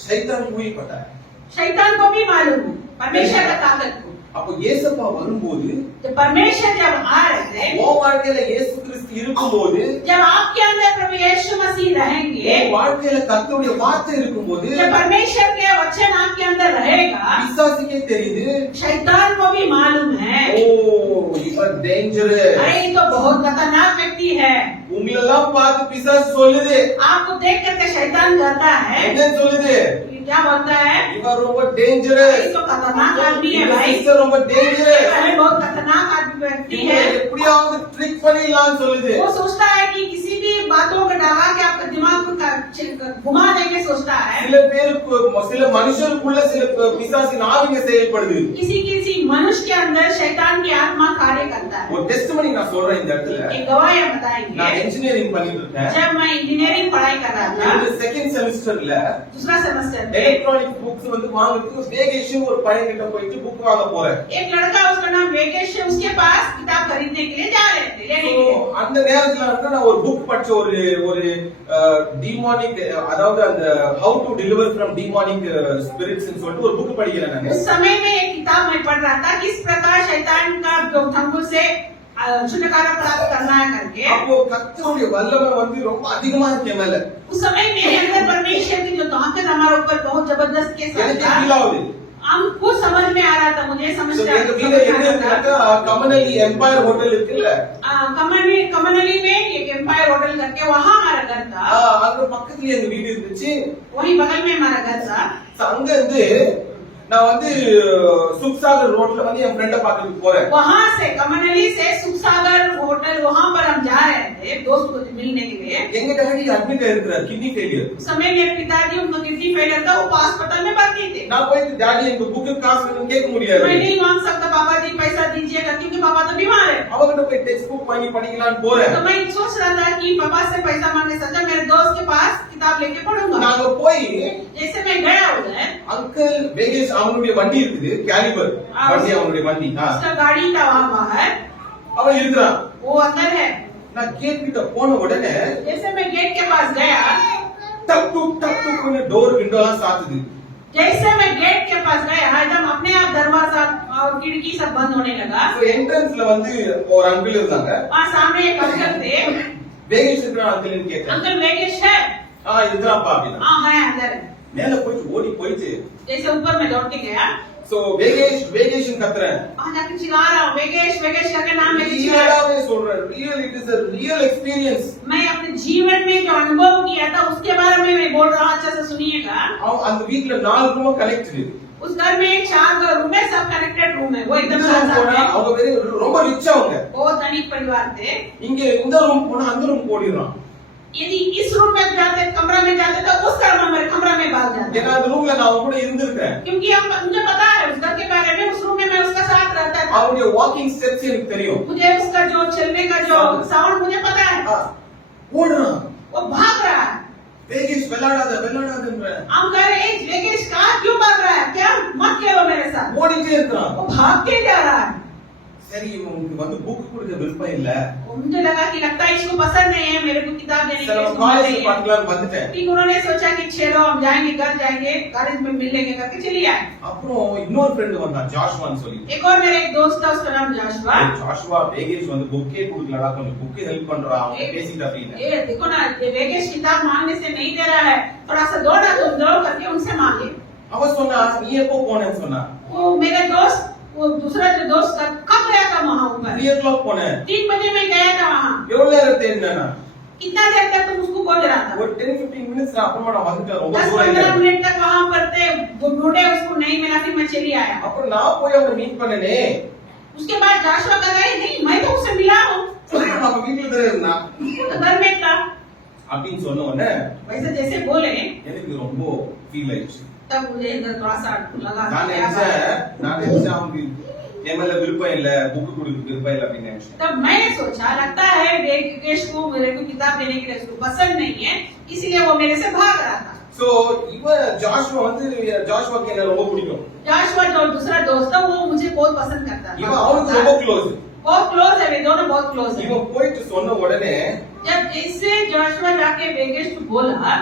शैतान को ही पता है. शैतान को भी मालूम है परमेश्वर का ताकत को। அப்போ இயேசுப்பா வரும்போது, तो परमेश्वर जब आ रहे थे, உன் வாழ்க்கையில இயேசு கிறிஸ்து இருக்கும்போது, जब आपके अंदर प्रभु यीशु मसीह रहेंगे, உன் வாழ்க்கையில கர்த்தருடைய வார்த்தை இருக்கும்போது, जब परमेश्वर के वचन आपके अंदर रहेगा, பிசாசுக்கே தெரியுது, शैतान को भी मालूम है, ஓ இவர் டேஞ்சரஸ். अरे ये तो बहुत खतरनाक व्यक्ति है। உங்களெல்லாம் பார்த்து பிசாசு சொல்லுது, आपको देख करके शैतान करता है, என்ன சொல்லுது? ये क्या बोलता है? இவர் ரொம்ப டேஞ்சரஸ். ये तो खतरनाक आदमी है भाई, சிஸ்டர் ரொம்ப டேஞ்சரஸ். अरे बहुत खतरनाक आदमी व्यक्ति இவரை है। எப்படியாவது ட்ரிக் பண்ணிடலாம்னு சொல்லுது. वो सोचता है कि किसी भी बातों को डरा के आपका दिमाग को घुमा देंगे, सोचता है। சில பேருக்கு, சில மனுஷருக்குள்ள சில பிசாசின் ஆவிங்க செயல்படுது. किसी मनुष्य के अंदर शैतान की आत्मा कार्य करता है। ஒரு டெஸ்டிமனி நான் சொல்றேன் இந்த இடத்துல. एक गवाही बताएंगे। நான் இன்ஜினியரிங் பண்ணிட்டு இருக்கேன். जब मैं इंजीनियरिंग पढ़ाई कर रहा था, இந்த செகண்ட் செமஸ்டர்ல दूसरा सेमेस्टर में, எலக்ட்ரானிக் புக்ஸ் வந்து வாங்குறதுக்கு வேகேஷன் ஒரு பையன் கிட்ட போயிட்டு புக் வாங்க போறேன். एक लड़का, उसका नाम वेगेश है, उसके पास किताब खरीदने के लिए जा रहे थे, लेने के लिए। அந்த நேரத்துல வந்து நான் ஒரு புக் படிச்ச, ஒரு டிமானிக், அதாவது அந்த how to deliver from demonic spirits சொல்லிட்டு ஒரு புக் படிக்கிறேன் நான். उस समय में एक किताब मैं पढ़ रहा था, किस प्रकार शैतान का जो तंबू से छुटकारा प्राप्त करना है करके। அப்போ கர்த்தருடைய வல்லமை வந்து ரொம்ப அதிகமா இருக்கு மேல. उस समय मेरे अंदर परमेश्वर की जो ताकत हमारे ऊपर बहुत जबरदस्त के साथ எனக்கு था, ஃபீல் ஆகுது. हमको समझ में आ रहा था, मुझे समझ So, में எங்க வீட்ல எங்க இருக்குன்னா கமனலி எம்பயர் ஹோட்டல் இருக்குல்ல, कमनली में एक एम्पायर होटल करके वहाँ हमारा घर था, அங்க பக்கத்துல எங்க வீடு இருந்துச்சு. वही बगल में हमारा घर था। So, அங்க இருந்து நான் வந்து सुखसागर ரோட்ல வந்து என் ஃப்ரெண்ட பார்க்கிறதுக்கு போறேன். वहाँ से कमनली से सुखसागर होटल, वहाँ पर हम जा रहे थे दोस्त को मिलने के लिए। எங்க டாடி அட்மிட் ஆயிருக்காரு, கிட்னி ஃபெயிலியர். उस समय मेरे पिताजी, उनको किडनी फेलियर था, वो अस्पताल में भर्ती थे। நான் போயிட்டு டாடி எனக்கு புக்கு காசு வேணும்னு கேட்க முடியாது. मैं नहीं मांग सकता, पापा जी पैसा दीजिएगा, क्योंकि पापा तो बीमार है। அவங்கிட்ட போய் டெக்ஸ்ட் புக் வாங்கி படிக்கலாம்னு போறேன். तो मैं सोच रहा था कि पापा से पैसा मांगने से अच्छा मेरे दोस्त के पास किताब लेके पढ़ूंगा। நாங்க போய் जैसे मैं गया उधर, அங்கிள் வேகேஷ் அவனுடைய வண்டி இருக்குது, கேலிபர் வண்டி, அவனுடைய வண்டி. उसका गाड़ी था वहाँ बाहर, அவன் இருக்கிறான். वो अंदर है। நான் கேட் கிட்ட போன உடனே जैसे मैं गेट के पास गया, டக் டுக் டோர் விண்டோலாம் சாத்துது. जैसे मैं गेट के पास गया, एकदम अपने आप दरवाजा और खिड़की सब बंद होने लगा। சோ என்ட்ரன்ஸ்ல வந்து ஒரு அங்கிள் இருந்தாங்க. वहाँ सामने एक अंकल थे। வேகேஷ் இருக்கிற அங்கிள்னு கேட்டேன். अंकल वेगेश है? இதுதான்ப்பா அப்படின்னா. हाँ है अंदर है। மேல போயிட்டு ஓடி போயிட்டு जैसे ऊपर में दौड़ के गया, சோ வேகேஷ்னு கத்துறேன். वहाँ जाके चिल्ला रहा हूँ, वेगेश वेगेश करके नाम लेके चिल्ला रहा हूँ। ரியலாவே சொல்றேன், real it is a real experience. मैं अपने जीवन में जो अनुभव किया था उसके बारे में मैं बोल रहा हूँ, अच्छे से सुनिएगा। அந்த வீட்ல 4 ரூம் கனெக்டட். उस घर में 4 रूम है, सब कनेक्टेड रूम है, वो एकदम साथ है। அவங்க ரொம்ப ரிச் அவங்க. बहुत धनिक परिवार थे। இங்க இந்த ரூம் போனா அந்த ரூம் ஓடிறான். यदि इस रूम में जाते, कमरा में जाते तो उस कमरा में भाग जाते। ஏன்னா அந்த ரூம்ல நான் அவங்க கூட இருந்திருக்கேன். क्योंकि मुझे पता है उस घर के बारे में, उस रूम में मैं उसका साथ रहता था। அவருடைய வாக்கிங் ஸ்டெப்ஸ் எனக்கு தெரியும். मुझे उसका जो चलने का जो साउंड मुझे पता है। ஓடுறான். वो भाग रहा है। வேகேஷ் விளையாடாதன்ற. हम कह रहे हैं वेगेश कहाँ क्यों भाग रहा है, क्या मत खेलो मेरे साथ। ஓடிட்டே இருக்கான். वो भाग के जा रहा है। சரி இவனுக்கு வந்து புக் கொடுக்க விருப்பம் இல்ல. मुझे लगा कि लगता है इसको पसंद नहीं है मेरे को किताब देने की। चलो कॉलेज पढ़लाன்னு வந்துட்டேன். ठीक, उन्होंने सोचा कि चलो हम जाएंगे, घर जाएंगे, कॉलेज में मिल लेंगे करके चली आए। அப்புறம் இன்னொரு ஃப்ரெண்ட் வந்தான் ஜாஷ்வான்னு சொல்லி. एक और मेरा एक दोस्त था, उसका नाम जाशुआ। ஜாஷ்வா வேகேஷ் வந்து புக்கே கொடுக்கலடா, கொஞ்சம் புக் ஹெல்ப் பண்றா அவங்க பேசிட்டு அப்படின்னு. ये देखो ना, ये वेगेश किताब मांगने से नहीं दे रहा है, थोड़ा सा दौड़ा तुम दौड़ करके उनसे मांगे। அவ சொன்னா நீ எப்போ போனேன்னு சொன்னா. वो मेरे दोस्त, वो दूसरा जो दोस्त था, कब गया था वहाँ ऊपर? 3 o'clock போனேன். 3 बजे में गया था वहाँ। எவ்வளவு நேரம் தேடினா? कितना देर तक तुम उसको खोज रहा था? ஒரு 10-15 मिनट्स அப்புறமா நான் வந்துட்டேன். ரொம்ப 10-15 தூரம் இல்ல. मिनट तक वहाँ पर थे, वो ढूंढे, उसको नहीं मिला, फिर मैं चली आया। அப்புறம் நான் போய் அவரை மீட் பண்ணனே. उसके बाद जाशुआ कह रहा है नहीं, मैं तो उससे मिला हूँ, நம்ம வீட்ல தான் இருந்தான். तो घर में था। அப்படின்னு சொன்ன உடனே वैसे जैसे बोले, எனக்கு ரொம்ப ஃபீல் ஆயிடுச்சு. तब मुझे अंदर थोड़ा सा लगा நான் நினைச்சேன் அவனுக்கு எம்எல்ஏ விருப்பம் இல்ல, புக் கொடுக்க விருப்பம் இல்ல அப்படின்னு நினைச்சேன். तब मैंने सोचा लगता है वेगेश को मेरे को किताब देने के लिए उसको पसंद नहीं है, इसीलिए वो मेरे से भाग रहा था। சோ ஜாஷ்வாக்கு என்ன ரொம்ப பிடிக்கும். जाशुआ जो दूसरा दोस्त था वो मुझे बहुत पसंद करता था। இவன் அவனுக்கு ரொம்ப க்ளோஸ். बहुत क्लोज है, वे दोनों बहुत क्लोज है। இவன் போயிட்டு சொன்ன உடனே जब जैसे जाशुआ जाके वेगेश को बोला,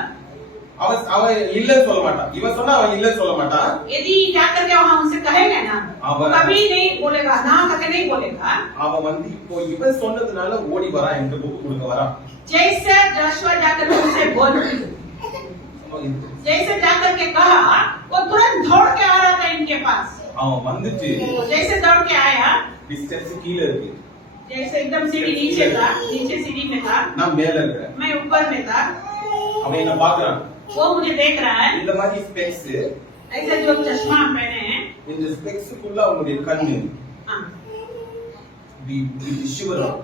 அவன் இல்லன்னு சொல்ல மாட்டான். இவன் சொன்னா அவன் இல்லன்னு சொல்ல மாட்டான். यदि क्या करके वहाँ उनसे कहेगा ना, अब- कभी नहीं बोलेगा, ना करके नहीं बोलेगा। அவன் வந்து இப்போ இவன் சொன்னதுனால ஓடி வரான், என்கிட்ட புக் கொடுக்க வரான். जैसे जाशुआ जाकर उनसे बोल, जैसे जाकर के कहा, वो तुरंत दौड़ के आ रहा था इनके पास। அவன் வந்துட்டு जैसे दौड़ के आया, ஸ்டெப்ஸ் கீழ இருக்கு, जैसे एकदम सीढ़ी नीचे था, नीचे सीढ़ी में था, நான் மேல இருக்கிறேன். मैं ऊपर में था। அவன் என்ன பாக்குறான். वो मुझे देख रहा है, இந்த மாதிரி ஸ்பெக்ஸ், ऐसे जो चश्मा पहने हैं। இந்த ஸ்பெக்ஸ்க்குள்ள அவனுடைய கண்ணு हाँ, சிவரம்.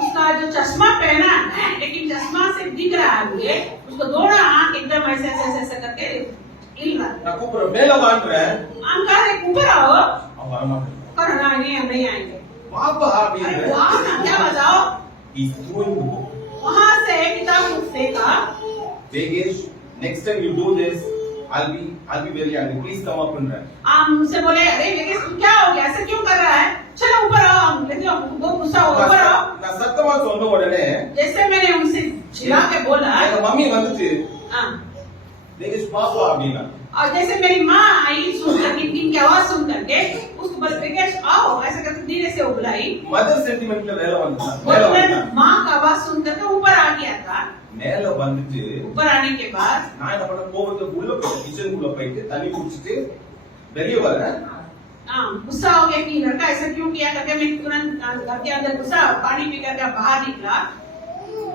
उसका जो चश्मा पहना है, लेकिन चश्मा से दिख रहा है मुझे, उसको दोनों आंख एकदम ऐसे ऐसे ऐसे करके हिल रहा है। நான் கூப்பிடுறேன், மேல வான்றேன். हम कह रहे ऊपर आओ, அவன் வரமாட்டான். पर ना नहीं, हम नहीं आएंगे। வாப்பா अरे அப்படின்னு. वाह ना, क्या बताओ। He's throwing the book. वहाँ से किताब को फेंका। Vegesh, next time you do this, I'll be very angry. Please come up and run. आप मुझसे बोले, अरे वेगेश तू क्या हो गया, ऐसे क्यों कर रहा है, चलो ऊपर आओ, हम लेते हैं, बहुत गुस्सा हो, ऊपर आओ। நான் சத்தமா சொன்ன உடனே जैसे मैंने उनसे चिल्ला के बोला, எங்க மம்மி வந்துட்டு हाँ, வேகேஷ் பாப்பா அப்படின்னா. और जैसे मेरी माँ आई सुन करके, इनकी आवाज सुन करके, उसको बोले वेगेश आओ, ऐसे करके धीरे से वो बुलाई। மதர் சென்டிமெண்ட்ல மேல वो வந்துட்டான். तुरंत माँ का आवाज सुन करके ऊपर आ गया था। மேல வந்துட்டு ऊपर आने के बाद நான் என்ன பண்ண, கோவத்துல உள்ள போய் கிச்சனுக்குள்ள போயிட்டு தண்ணி குடிச்சிட்டு வெளிய வரேன். हाँ, गुस्सा हो गया कि लड़का ऐसा क्यों किया करके, मैं तुरंत घर के अंदर घुसा, पानी पी करके बाहर निकला।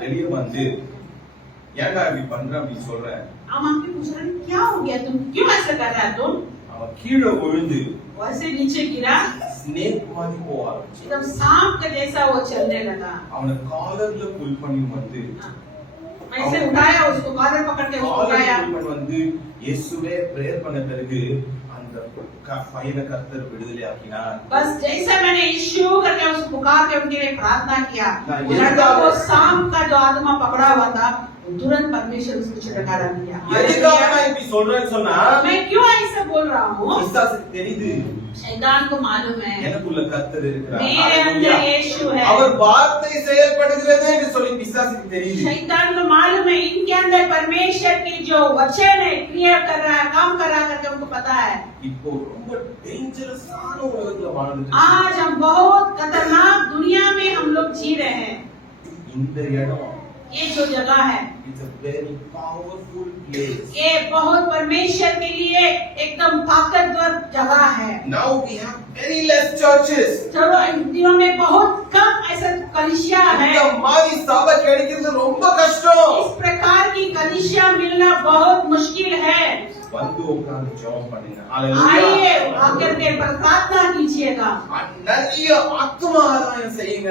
வெளிய வந்து ஏன்டா இப்படி பண்ற அப்படின்னு சொல்றேன். हम आपके पूछ रहे हैं क्या हो गया, तुम क्यों ऐसा कर रहा है, तुम அவன் கீழே விழுந்து वैसे नीचे गिरा, ஸ்னேக் மாதிரி போக ஆரம்பிச்சு. एकदम सांप के जैसा वो चलने लगा। அவனை காலர்ல புல் பண்ணி வந்து ऐसे उठाया उसको, कॉलर पकड़ के उसको उठाया। வந்து இயேசுவே பிரேயர் பண்ண பிறகு அந்த பையனை கர்த்தர் விடுதலை ஆக்கினார். बस जैसे मैंने यीशु करके उसको पुकार के उनके लिए प्रार्थना किया, हाँ, वो लड़का को सांप का जो आत्मा पकड़ा हुआ था, तुरंत परमेश्वर उसको छुटकारा दिया। எதுக்காக நான் இப்படி சொல்றேன்னு சொன்னா, मैं क्यों ऐसे बोल रहा हूँ, பிசாசுக்கு தெரியுது शैतान को मालूम है எனக்குள்ள கர்த்தர் இருக்கிறார். मेरे अंदर यीशु है। அவர் வார்த்தை செயல்படுகிறது என்று சொல்லி பிசாசுக்கு தெரியுது. शैतान को मालूम है इनके अंदर परमेश्वर की जो वचन है क्रिया कर रहा है, काम कर रहा करके उनको पता है. இப்போ ரொம்ப டேஞ்சரஸான உலகத்துல வாழ்ந்துட்டு आज हम बहुत खतरनाक दुनिया में हम लोग जी रहे हैं. இந்த இடம் ये जो जगह है it's a very powerful place. ये बहुत परमेश्वर के लिए एकदम ताकतवर जगह है. Now we have very less churches. चलो इन दिनों में बहुत कम ऐसा कलीसिया है. இந்த மாதிரி சபை கிடைக்கிறது ரொம்ப கஷ்டம். इस प्रकार की कलीसिया मिलना बहुत मुश्किल है. வந்து உட்கார்ந்து ஜெபம் பண்ணுங்க. आइए ஹalleluya. आकर के प्रार्थना कीजिएगा. நிறைய ஆத்மா ஆராதனை செய்யுங்க.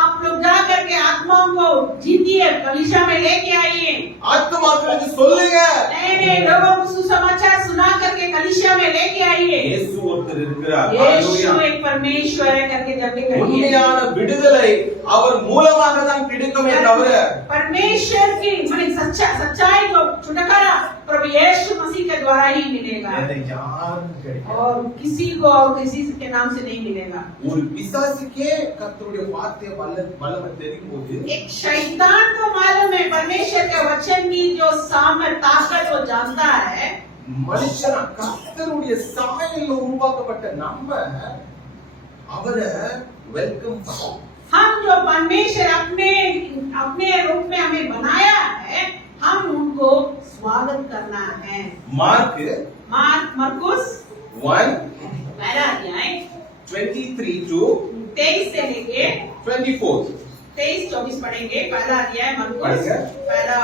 आप लोग जा करके आत्माओं को जीतिए, कलीसिया में लेके आइए. ஆத்மாக்களுக்கு சொல்லுங்க. नए लोगों को सुसमाचार सुना करके कलीसिया में लेके आइए. இயேசு ஒருத்தர் இருக்கிறார். यीशु ஹalleluya. एक परमेश्वर है करके जब कहिए. உண்மையான விடுதலை அவர் மூலமாக தான் கிடைக்குமே தவிர परमेश्वर की माने सच्चाई को छुटकारा प्रभु यीशु मसीह के द्वारा ही मिलेगा வேற யாருக்கும் கிடைக்காது. और किसी को और किसी के नाम से नहीं मिलेगा. ஒரு பிசாசுக்கே கர்த்தருடைய வார்த்தை வல்லமை தெரியும் போது एक शैतान को मालूम है परमेश्वर के वचन की जो सामर्थ ताकत वो जानता है. மனுஷனா கர்த்தருடைய சாயல்ல உருவாக்கப்பட்ட நம்ம அவரை வெல்கம் பண்ணோம். हम जो परमेश्वर अपने अपने रूप में हमें बनाया है, हम उनको स्वागत करना है. मार्क मरकुस 1 पहला अध्याय 23 to 23 से लेके 24. 23-24 पढ़ेंगे. पहला अध्याय मरकुस पढ़ेंगे? पहला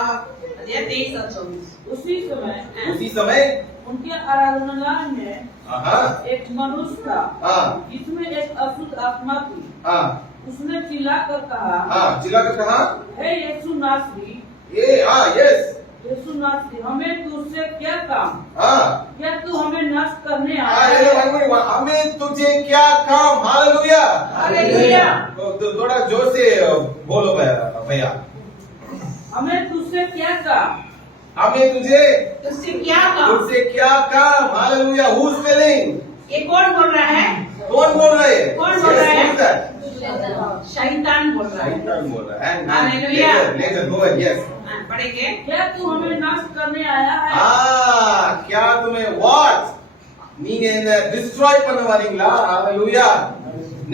अध्याय 23 और 24. उसी समय उनके आराधनालय में हाँ एक मनुष्य था हाँ जिसमें एक अशुद्ध आत्मा थी. हाँ उसने चिल्लाकर कहा, हाँ चिल्लाकर कहा हे यीशु नासरी, ये हाँ यस यीशु नासरी, हमें तुझसे क्या काम? हाँ क्या तू हमें नष्ट करने आया हाँ है? हमें तुझे क्या काम. हालेलुया. हालेलुया. तो थोड़ा जोर से बोलो भैया. हमें तुझसे क्या काम? हमें तुझे उससे क्या काम? तुझसे क्या काम. हालेलुया. Who is telling? ये कौन बोल रहा है? कौन बोल रहा है? कौन बोल रहा है? Yes, who is that? शैतान बोल रहा है. शैतान बोल रहा है. And hallelujah. later go ahead. Yes. हाँ, पढ़ेंगे. क्या तू हमें नष्ट करने आया है? क्या तुम्हें what? நீங்க என்ன destroy பண்ண வரீங்களா? Hallelujah.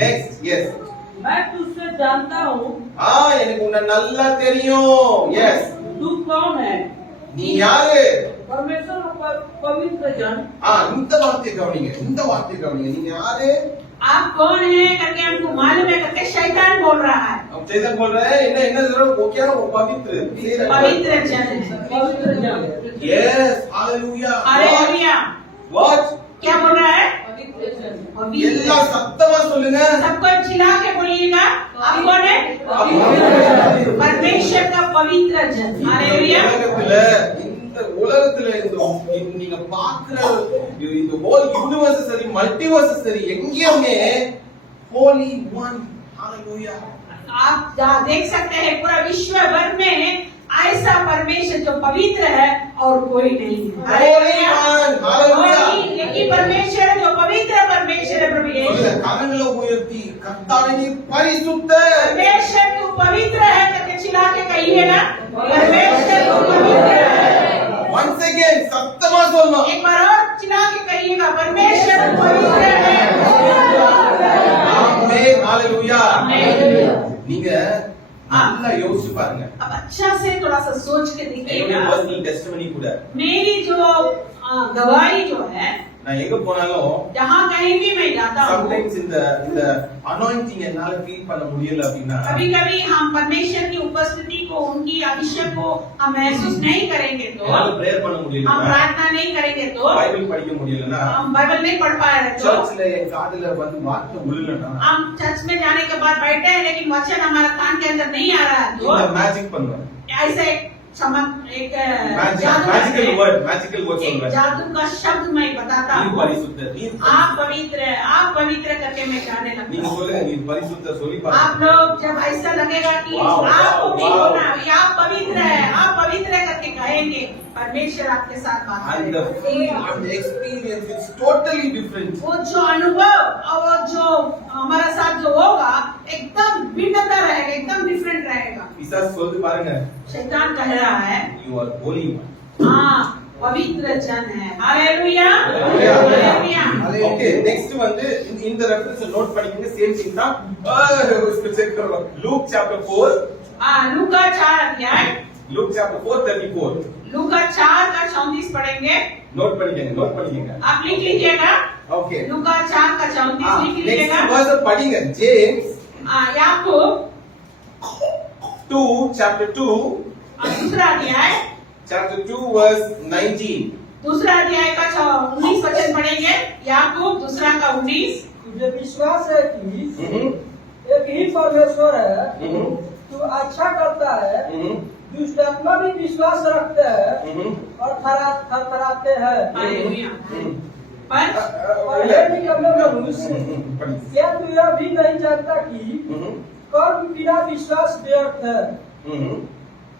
Next. Yes. मैं तुझसे जानता हूँ. எனக்கு உன்னை நல்லா தெரியும். Yes. तू कौन है? நீ யாரு? परमेश्वर का पवित्र जन. இந்த வார்த்தை கவனிங்க. இந்த வார்த்தை கவனிங்க. நீங்க யாரு? आप कौन है करके हमको मालूम है करके शैतान बोल रहा है. अब चैतन बोल रहे हैं என்ன जरूर वो क्या वो पवित्र पवित्र जन है. पवित्र जन. Yes. Hallelujah. हालेलुया. What? क्या बोल रहा है? पवित्र जन. पवित्र. எல்லாம் சத்தமா சொல்லுங்க. सबको चिल्ला के बोलिएगा. आप कौन है? परमेश्वर का पवित्र जन. हालेलुया. இந்த உலகத்துல நீங்க பாக்குற இந்த ஹோல் யூனிவர்ஸ் சரி மல்டிவர்ஸ் சரி எங்கேயுமே ஹோலி ஒன். हालेलुया. आप देख सकते हैं पूरा विश्व भर में ऐसा परमेश्वर जो पवित्र है और कोई नहीं है. Holy one. Hallelujah. एक ही परमेश्वर है जो पवित्र परमेश्वर है प्रभु यीशु. கரங்களை உயர்த்தி கர்த்தாவே நீ பரிசுத்த. परमेश्वर को पवित्र है करके चिल्ला के कहिए ना. परमेश्वर को पवित्र है. once again சத்தமா சொல்லணும். एक बार और चिल्ला के कहिएगा परमेश्वर पवित्र है. ஆமென். हालेलुया. हालेलुया. நீங்க நல்லா யோசிச்சு பாருங்க. अब अच्छा से थोड़ा सा सोच के என்னுடைய देखिएगा. पर्सनल टेस्टिमनी கூட मेरी जो गवाही जो है, நான் எங்க போனாலும் जहाँ कहीं भी मैं जाता हूँ, sometimes இந்த anointing என்னால ஃபீல் பண்ண முடியல அப்படினா कभी कभी हम परमेश्वर की उपस्थिति को, उनकी अभिषेक को हम महसूस नहीं करेंगे तो, என்னால பிரேயர் பண்ண हम முடியல, प्रार्थना नहीं करेंगे तो, பைபிள் படிக்க முடியலனா, हम बाइबल नहीं पढ़ पा रहे तो, சர்ச்ல என் காதுல வந்து வார்த்தை உழுலனா, हम चर्च में जाने के बाद बैठे हैं लेकिन वचन हमारा कान के अंदर नहीं आ रहा है तो, இந்த மேஜிக் பண்ணுவேன். ऐसा एक मैजिकल वर्ड சொல்றேன். जादू का शब्द मैं बताता நீ हूँ. பரிசுத்த, நீ आप पवित्र करके मैं जाने लगता நீங்க हूँ. சொல்லுங்க, நீ பரிசுத்த சொல்லி आप பாருங்க. लोग जब ऐसा लगेगा कि वाव, आपको वाव, भी वाव। बोलना है, आप पवित्र है करके कहे करेंगे परमेश्वर आपके साथ बात and the करेगा। feel and the experience is totally different. वो जो अनुभव और वो जो हमारा साथ जो होगा एकदम भिन्नता रहेगा, एकदम डिफरेंट रहेगा। பிசாசு சொல்லுது பாருங்க, शैतान कह रहा है you are holy one. हाँ पवित्र जन है। Hallelujah Hallelujah. Hallelujah. Okay, next வந்து இந்த ரெஃபரன்ஸ் நோட் பண்ணிக்கங்க, சேம் திங் தான். उसको चेक करो, Luke chapter 4, लूका 4 अध्याय, Luke chapter 4:34. लूका 4 का 34 पढ़ेंगे। நோட் பண்ணிக்கங்க. आप लिख लीजिएगा, Okay. लूका 4 का 34 लिख लीजिएगा। next verse படிங்க, James याकूब 2 chapter 2 दूसरा अध्याय, chapter 2 verse 19. दूसरा अध्याय का 19 वचन पढ़ेंगे। याकूब दूसरा का 19। तुझे विश्वास है कि हम्म एक ही परमेश्वर है, हम्म तू अच्छा करता है, हम्म दुष्ट आत्मा भी विश्वास रखते हैं हम्म और थरथराते हैं। हालेलुया। हम्म पर और हे निकम्मे मनुष्य, पढ़िए। क्या तू यह भी नहीं जानता कि हम्म कर्म बिना विश्वास व्यर्थ है? हम्म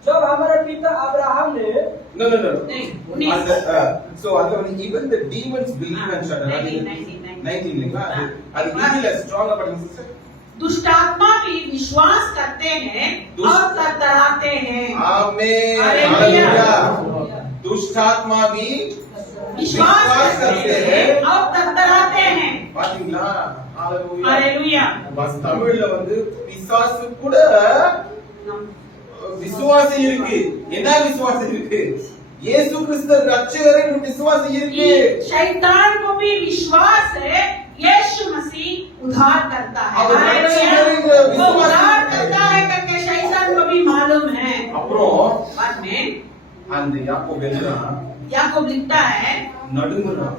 जब हमारे पिता अब्राहम ने No. नहीं, 19 So even the demons believe and shudder. 19 இல்லைங்களா? அது இங்கிலீஷ்ல ஸ்ட்ராங்கா படிங்க சிஸ்டர். दुष्टात्मा भी विश्वास करते हैं और थरथराते हैं। आमेन। हालेलुया। हालेलुया। दुष्ट आत्मा भी विश्वास करते हैं और थरथराते हैं। பாத்தீங்களா? ஹalleluya. हालेलुया। பஸ் தமிழ்ல வந்து பிசாசு கூட விசுவாசம் இருக்கு. என்ன விசுவாசம் இருக்கு? இயேசு கிறிஸ்து ரட்சகர் என்ற விசுவாசம் இருக்கு. शैतान को भी विश्वास है यीशु मसीह उद्धार करता है। अब हालेलुया। रक्षक है, वो उद्धार करता है करके शैतान को भी मालूम है। அப்புறம் बाद में அந்த யாக்கோபு எழுதுறான், याकूब लिखता है நடுங்குறான்.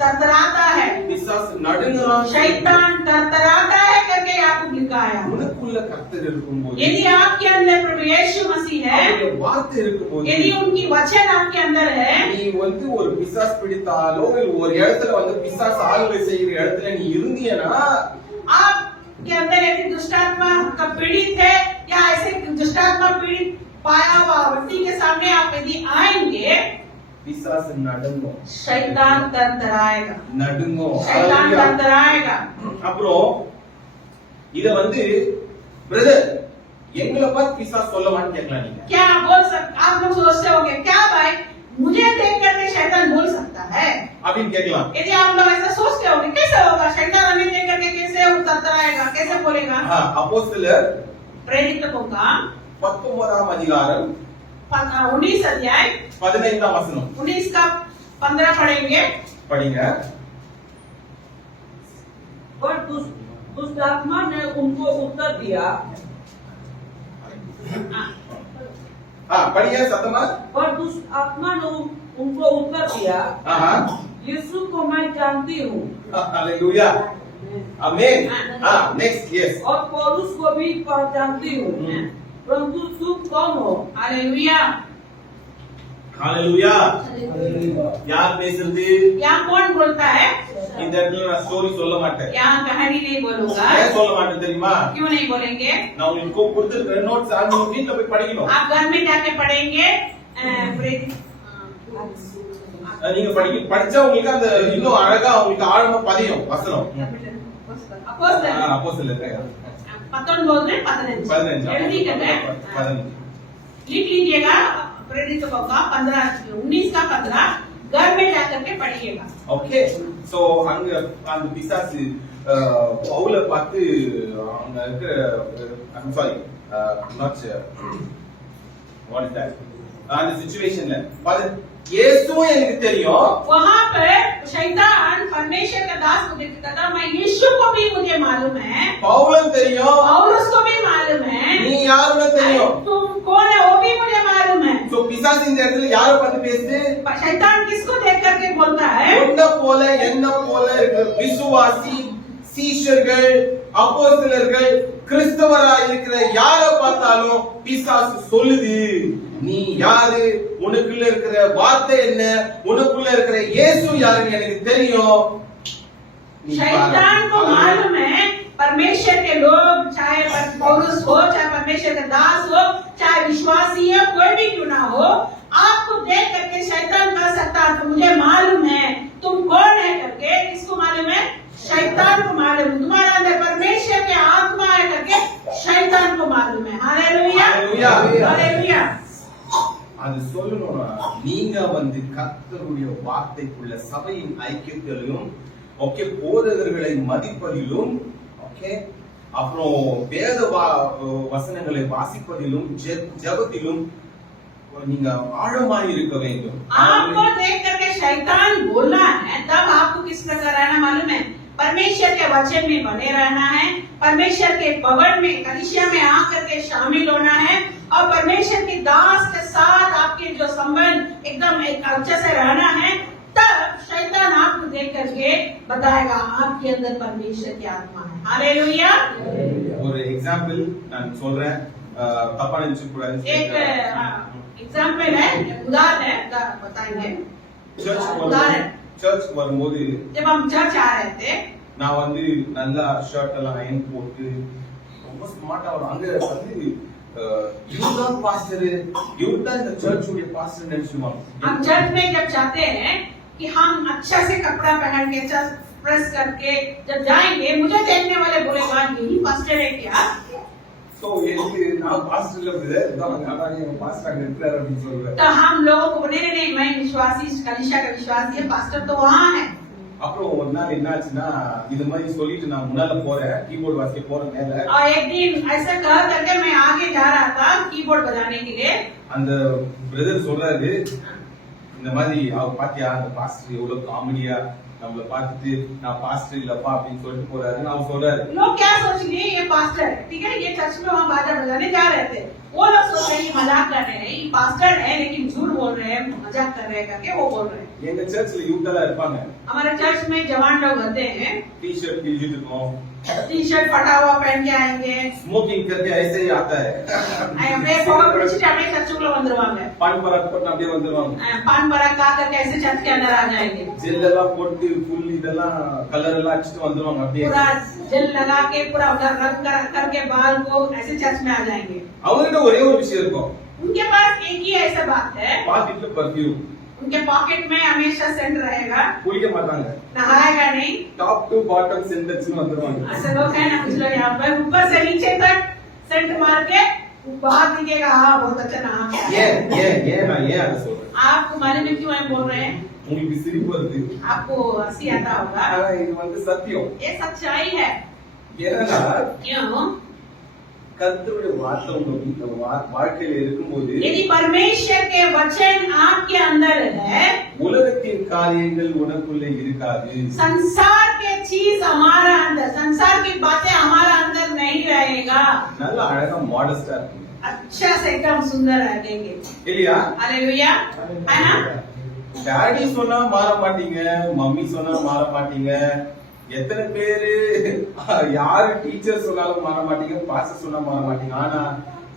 थरथराता है, பிசாசு நடுங்குறான். शैतान थरथराता है करके याकूब लिखा है। உனக்குள்ள கர்த்தர் இருக்கும்போது, यदि आपके अंदर प्रभु यीशु मसीह है, அவருடைய வார்த்தை இருக்கும்போது, यदि उनकी वचन आपके अंदर है, நீ வந்து ஒரு பிசாசு பிடித்தாலோ இல்ல ஒரு இடத்துல வந்து பிசாசு ஆளுகை செய்கிற இடத்துல நீ இருந்தீனா, आपके अंदर यदि दुष्टात्मा का पीड़ित है या ऐसे दुष्टात्मा पीड़ित पाया हुआ व्यक्ति के सामने आप यदि आएंगे, பிசாசு நடுங்கும். शैतान थरथराएगा, நடுங்கும். शैतान ஹalleluya. थरथराएगा। அப்புறம் இத வந்து பிரதர் எங்களை பார்த்து பிசாசு சொல்லவான்னு கேட்கலாம் நீங்க. क्या आप बोल सकते, आप लोग सोचते होंगे क्या भाई मुझे देख करके शैतान बोल सकता है? அப்படின்னு கேட்கலாம். यदि आप लोग ऐसा सोचते होंगे कैसे होगा, शैतान हमें देख करके कैसे थरथराएगा, कैसे बोलेगा? அப்போஸ்தலர் प्रेरितों का 19ஆம் அதிகாரம் 19 अध्याय 15ஆம் வசனம் 19 का 15 पढ़ेंगे। படிங்க. पर दुष्ट आत्मा ने उनको उत्तर दिया, படிங்க சத்தமா. पर दुष्ट आत्मा ने उनको उत्तर दिया, ஆஹா. यीशु को मैं जानती हूँ हालेलुया. आमेन. Next yes. और पौलुस को भी पहचानती हूँ, परंतु तुम कौन हो? हालेलुया। हालेलुया. யார் பேசுறது? यहाँ कौन बोलता है? இந்த இடத்துல நான் ஸ்டோரி சொல்ல மாட்டேன். यहाँ कहानी नहीं बोलूंगा। ஏன் சொல்ல மாட்டேன் தெரியுமா? क्यों नहीं बोलेंगे? நான் உங்களுக்கு கொடுத்திருக்கிற நோட்ஸ் ஆன் வீட்ல போய் படிக்கணும். आप घर में जाके पढ़ेंगे। प्रेरित நீங்க படிச்சா உங்களுக்கு அந்த இன்னும் அழகா உங்களுக்கு ஆழமா பதியும் வசனம். अपोस्तल அப்போஸ்தலர் 15 बोल रहे 15 जल्दी कर रहे 15. लिख लीजिएगा। प्रेरित का 15 19 का 15 घर में जाकर के पढ़िएगा। ஓகே. சோ அங்க அந்த பிசாசு பவுல பார்த்து அங்க இருக்கிற I'm sorry not what is that அந்த சிச்சுவேஷன்ல பாரு இயேசுவும் எனக்கு தெரியும். वहां पर शैतान परमेश्वर का दास को देखता था, मैं यीशु को भी मुझे मालूम है, பவுலும் தெரியும், पौलुस को भी मालूम है, நீ யாருன்னு தெரியும். तुम कौन है वो भी मुझे मालूम है। சோ பிசாசு இந்த இடத்துல யாரை பார்த்து பேசுது? शैतान किसको देख करके बोलता है? உன்ன போல என்ன போல இருக்கிற விசுவாசி சீஷர்கள் அப்போஸ்தலர்கள் கிறிஸ்தவராய் இருக்கிற யாரை பார்த்தாலும் பிசாசு சொல்லுது, நீ யாரு, உனக்குள்ள இருக்கிற வார்த்தை என்ன, உனக்குள்ள இருக்கிற இயேசு யாருன்னு எனக்கு தெரியும். நீ शैतान को பாரு. मालूम है परमेश्वर के लोग, चाहे पौलुस हो, चाहे परमेश्वर का दास हो, चाहे विश्वासी हो, कोई भी क्यों ना हो, देख करके शैतान कह सकता है तो मुझे मालूम है तुम कौन है करके, किसको मालूम है? शैतान को मालूम है। तुम्हारे अंदर परमेश्वर के आत्मा है करके शैतान को मालूम है। Hallelujah hallelujah. அது சொல்லணும்னா நீங்க வந்து கர்த்தருடைய வார்த்தைக்குள்ள சபையின் ஐக்கியத்திலும் ஓகே போதகர்களை மதிப்பதிலும் ஓகே அப்புறம் வேத வசனங்களை வாசிப்பதிலும் ஜெபத்திலும் நீங்க ஆழமாய் இருக்க வேண்டும். आपको देख करके शैतान बोलना है तब आपको किस प्रकार रहना मालूम है? परमेश्वर के वचन में बने रहना है, परमेश्वर के भवन में कलीसिया में आकर के शामिल होना है और परमेश्वर के दास के साथ आपके जो संबंध एकदम एक अच्छे से रहना है। तब शैतान आपको देख करके बताएगा आपके अंदर परमेश्वर की आत्मा है। हालेलुया। ஒரு எக்ஸாம்பிள் நான் சொல்றேன், தப்பா நினைச்சு கூடாது. एक एग्जाम्पल है, उदाहरण है, बताएंगे। சர்ச் வரும்போது जब हम चर्च आ रहे थे நான் வந்து நல்லா ஷர்ட் எல்லாம் அயன் போட்டு ரொம்ப ஸ்மார்ட்டா வரும். அங்க வந்து இவர்தான் பாஸ்டர், இவர்தான் இந்த சர்ச்சுடைய பாஸ்டர் நினைச்சுவாங்க. हम चर्च में जब जाते हैं कि हम अच्छा से कपड़ा पहन के चर्च प्रेस करके जब जाएंगे, मुझे देखने वाले बोलेगा यही पास्टर है क्या? சோ எனக்கு நான் பாஸ்டர் இல்ல பிரதர், இதான் அங்க பாஸ்டர் அங்க இருக்காரு அப்படின்னு சொல்றேன். तो हम लोगों को नहीं मैं विश्वासी कलीसिया का विश्वासी है, पास्टर तो वहाँ है। அப்புறம் ஒரு நாள் என்ன ஆச்சுன்னா இது மாதிரி சொல்லிட்டு நான் முன்னால போறேன், கீபோர்டு வாசிக்க போறேன் மேல. और एक दिन ऐसा कह करके मैं आगे जा रहा था कीबोर्ड बजाने के लिए। அந்த பிரதர் சொல்றாரு இந்த மாதிரி அவ பாத்தியா அந்த பாஸ்டர் எவ்வளவு காமெடியா நம்மள பார்த்துட்டு நான் பாஸ்டர் இல்லப்பா அப்படின்னு சொல்லிட்டு போறாரு. நான் சொல்றாரு लोग क्या सोचेंगे ये पास्टर है, ठीक है, ये चर्च में वहाँ बाजा बजाने जा रहे थे, वो लोग सोच रहे हैं मजाक कर रहे हैं, ये पास्टर है लेकिन झूठ बोल रहे हैं, मजाक कर रहे हैं करके वो बोल रहे हैं। எங்க சர்ச்ல யூத் எல்லாம் இருப்பாங்க, हमारे चर्च में जवान लोग होते हैं, टी शर्ट கிழிச்சிட்டு இருக்கோம், टी शर्ट फटा हुआ पहन के आएंगे, ஸ்மோக்கிங் करके ऐसे ही आता है, अपने फोटो पिछले अपने चर्च को வந்துருவாங்க, पान पराग போட்டு அப்படியே வந்துருவாங்க, पान पराग खा करके ऐसे चर्च के अंदर आ जाएंगे, ஜெல் எல்லாம் போட்டு ஃபுல் இதெல்லாம் கலர் எல்லாம் அடிச்சிட்டு வந்துருவாங்க அப்படியே, पूरा जेल लगा के पूरा रंग करके बाल को ऐसे चर्च में आ जाएंगे। அவங்ககிட்ட ஒரே ஒரு விஷயம் இருக்கும், उनके पास एक ही ऐसा बात है, பாக்கெட்ல பர்ஃபியூம், उनके पॉकेट में हमेशा सेंट रहेगा, குளிக்க மாட்டாங்க, नहाएगा नहीं, டாப் டு பாட்டம் சென்ட் வச்சு வந்துருவாங்க. ऐसे लोग हैं ना कुछ लोग यहाँ पर ऊपर से नीचे तक सेंट मार के बाहर दिखेगा हाँ बहुत अच्छा नहा के आया। ஏன் ஏன் ஏன் நான் ஏன் அதை சொல்றேன், आपको मालूम है क्यों हम बोल रहे हैं? உங்களுக்கு சிரிப்பு வருது, आपको हंसी आता होगा, ஆனா இது வந்து சத்தியம். ये सच्चाई है। ஏன்னா क्यों? கர்த்தருடைய வார்த்தை உங்க வாழ்க்கையில இருக்கும்போது यदि परमेश्वर के वचन आपके अंदर है, உலகத்தின் காரியங்கள் உனக்குள்ள இருக்காது, संसार के चीज हमारा अंदर, संसार की बातें हमारा अंदर नहीं रहेगा, நல்ல அழகா மாடஸ்டா இருக்கும் अच्छा से एकदम सुंदर रहेंगे। இல்லையா? हालेलुया, है ना? டாடி சொன்னா மாற மாட்டீங்க, மம்மி சொன்னா மாற மாட்டீங்க, எத்தனை பேரு யாரு டீச்சர் சொன்னாலும் மாற மாட்டீங்க, பாஸ்டர் சொன்னா மாற மாட்டீங்க, ஆனா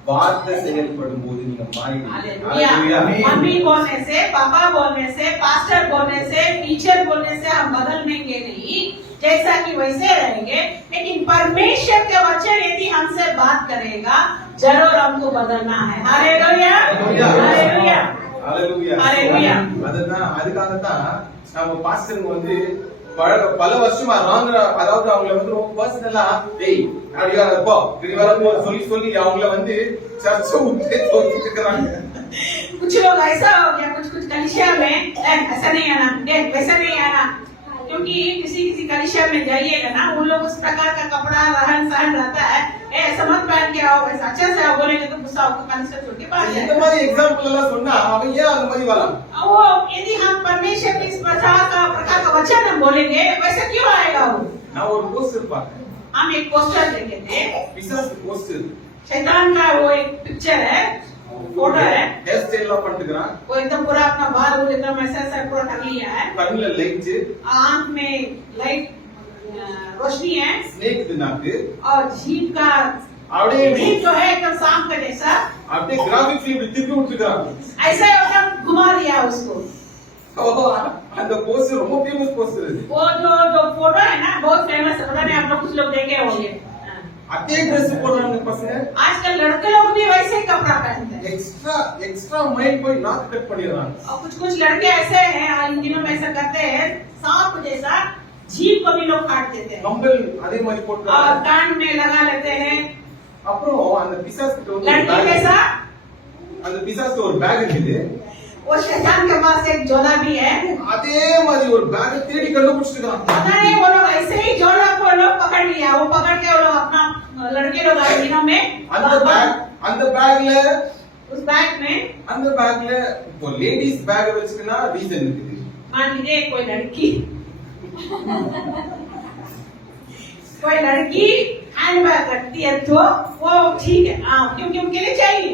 வார்த்தை செயல்படும் போது நீங்க हालेलुया। मम्मी बोलने से, पापा बोलने से, पास्टर बोलने से, टीचर बोलने से हम बदलेंगे नहीं, जैसा कि वैसे रहेंगे, लेकिन परमेश्वर के वचन यदि हमसे बात करेगा जरूर हमको बदलना है। Hallelujah hallelujah hallelujah. அதுக்காகத்தான் நம்ம பாஸ்டருங்க வந்து பல வருஷமா அதாவது அவங்கள வந்து ரொம்ப பர்சனலா டேய் அப்படியா இருப்போ இப்படி வரப்போ சொல்லி சொல்லி அவங்கள வந்து சர்ச்சை விட்டு தோத்திட்டு இருக்காங்க. कुछ लोग ऐसा हो गया, कुछ कलीसिया में ऐसा नहीं आना, वैसा नहीं आना, क्योंकि किसी कलीसिया में जाइएगा ना उन लोग उस प्रकार का कपड़ा रहन सहन रहता है, ऐसा मत पहन के आओ, वैसा अच्छा से आओ, बोलेंगे तो गुस्सा होकर कलीसिया छोड़ के बाहर இந்த மாதிரி எக்ஸாம்பிள் எல்லாம் சொன்னா அவன் ஏன் அந்த மாதிரி வரலாம்? वो यदि हम परमेश्वर के इस प्रकार का वचन हम बोलेंगे वैसे क्यों आएगा वो? நான் ஒரு போஸ்டர் பார்த்தேன், हम एक पोस्टर देखे थे, பிசாசு போஸ்டர், शैतान का वो एक पिक्चर है, फोटो है, ஹேர் ஸ்டைல் எல்லாம் பண்ணிட்டுக்கிறான், वो एकदम पूरा अपना बाल एकदम ऐसा ऐसा पूरा ढक लिया है, கண்ணுல லைட், आंख में लाइट रोशनी है, ஸ்னேக் நாக்கு, और जीभ का அப்படியே जीभ जो है एकदम सांप का जैसा, அப்படியே கிராபிக்ஸ் இப்படி திருப்பி விட்டுருக்கான். ऐसा एकदम घुमा दिया उसको। அந்த போஸ்டர் ரொம்ப ஃபேமஸ் போஸ்டர் அது. वो जो फोटो है ना बहुत फेमस है, पता नहीं आप लोग कुछ लोग देखे होंगे। அதே ட்ரெஸ் போடுறாங்க பசங்க, आजकल लड़के लोग भी वैसे कपड़ा पहनते हैं। एक्स्ट्रा மைண்ட் போய் நாக்கு கட் பண்ணிடுறாங்க. और कुछ लड़के ऐसे हैं इन दिनों में ऐसा करते हैं, सांप जैसा जीभ को भी लोग काट देते हैं கம்பல் அதே மாதிரி और போட்டுறாங்க. कान में लगा लेते हैं। அப்புறம் அந்த பிசாசுக்கு வந்து लड़की कैसा, அந்த பிசாசுக்கு ஒரு பேக் இருக்குது. वो शैतान के पास एक झोला भी है। அதே மாதிரி ஒரு பேக் தேடி கண்டுபிடிச்சிருக்கான். पता नहीं वो लोग ऐसे ही झोला को लोग पकड़ लिया, वो पकड़ के वो लोग अपना लड़के लोग आए दिनों में அந்த பேக்ல उस बैग में அந்த பேக்ல இப்போ லேडीज பேக் வச்சுக்கினா ரீசன் இருக்குது. मान लीजिए कोई लड़की हैंड बैग रखती है तो वो ठीक है, हाँ, क्योंकि उनके लिए चाहिए।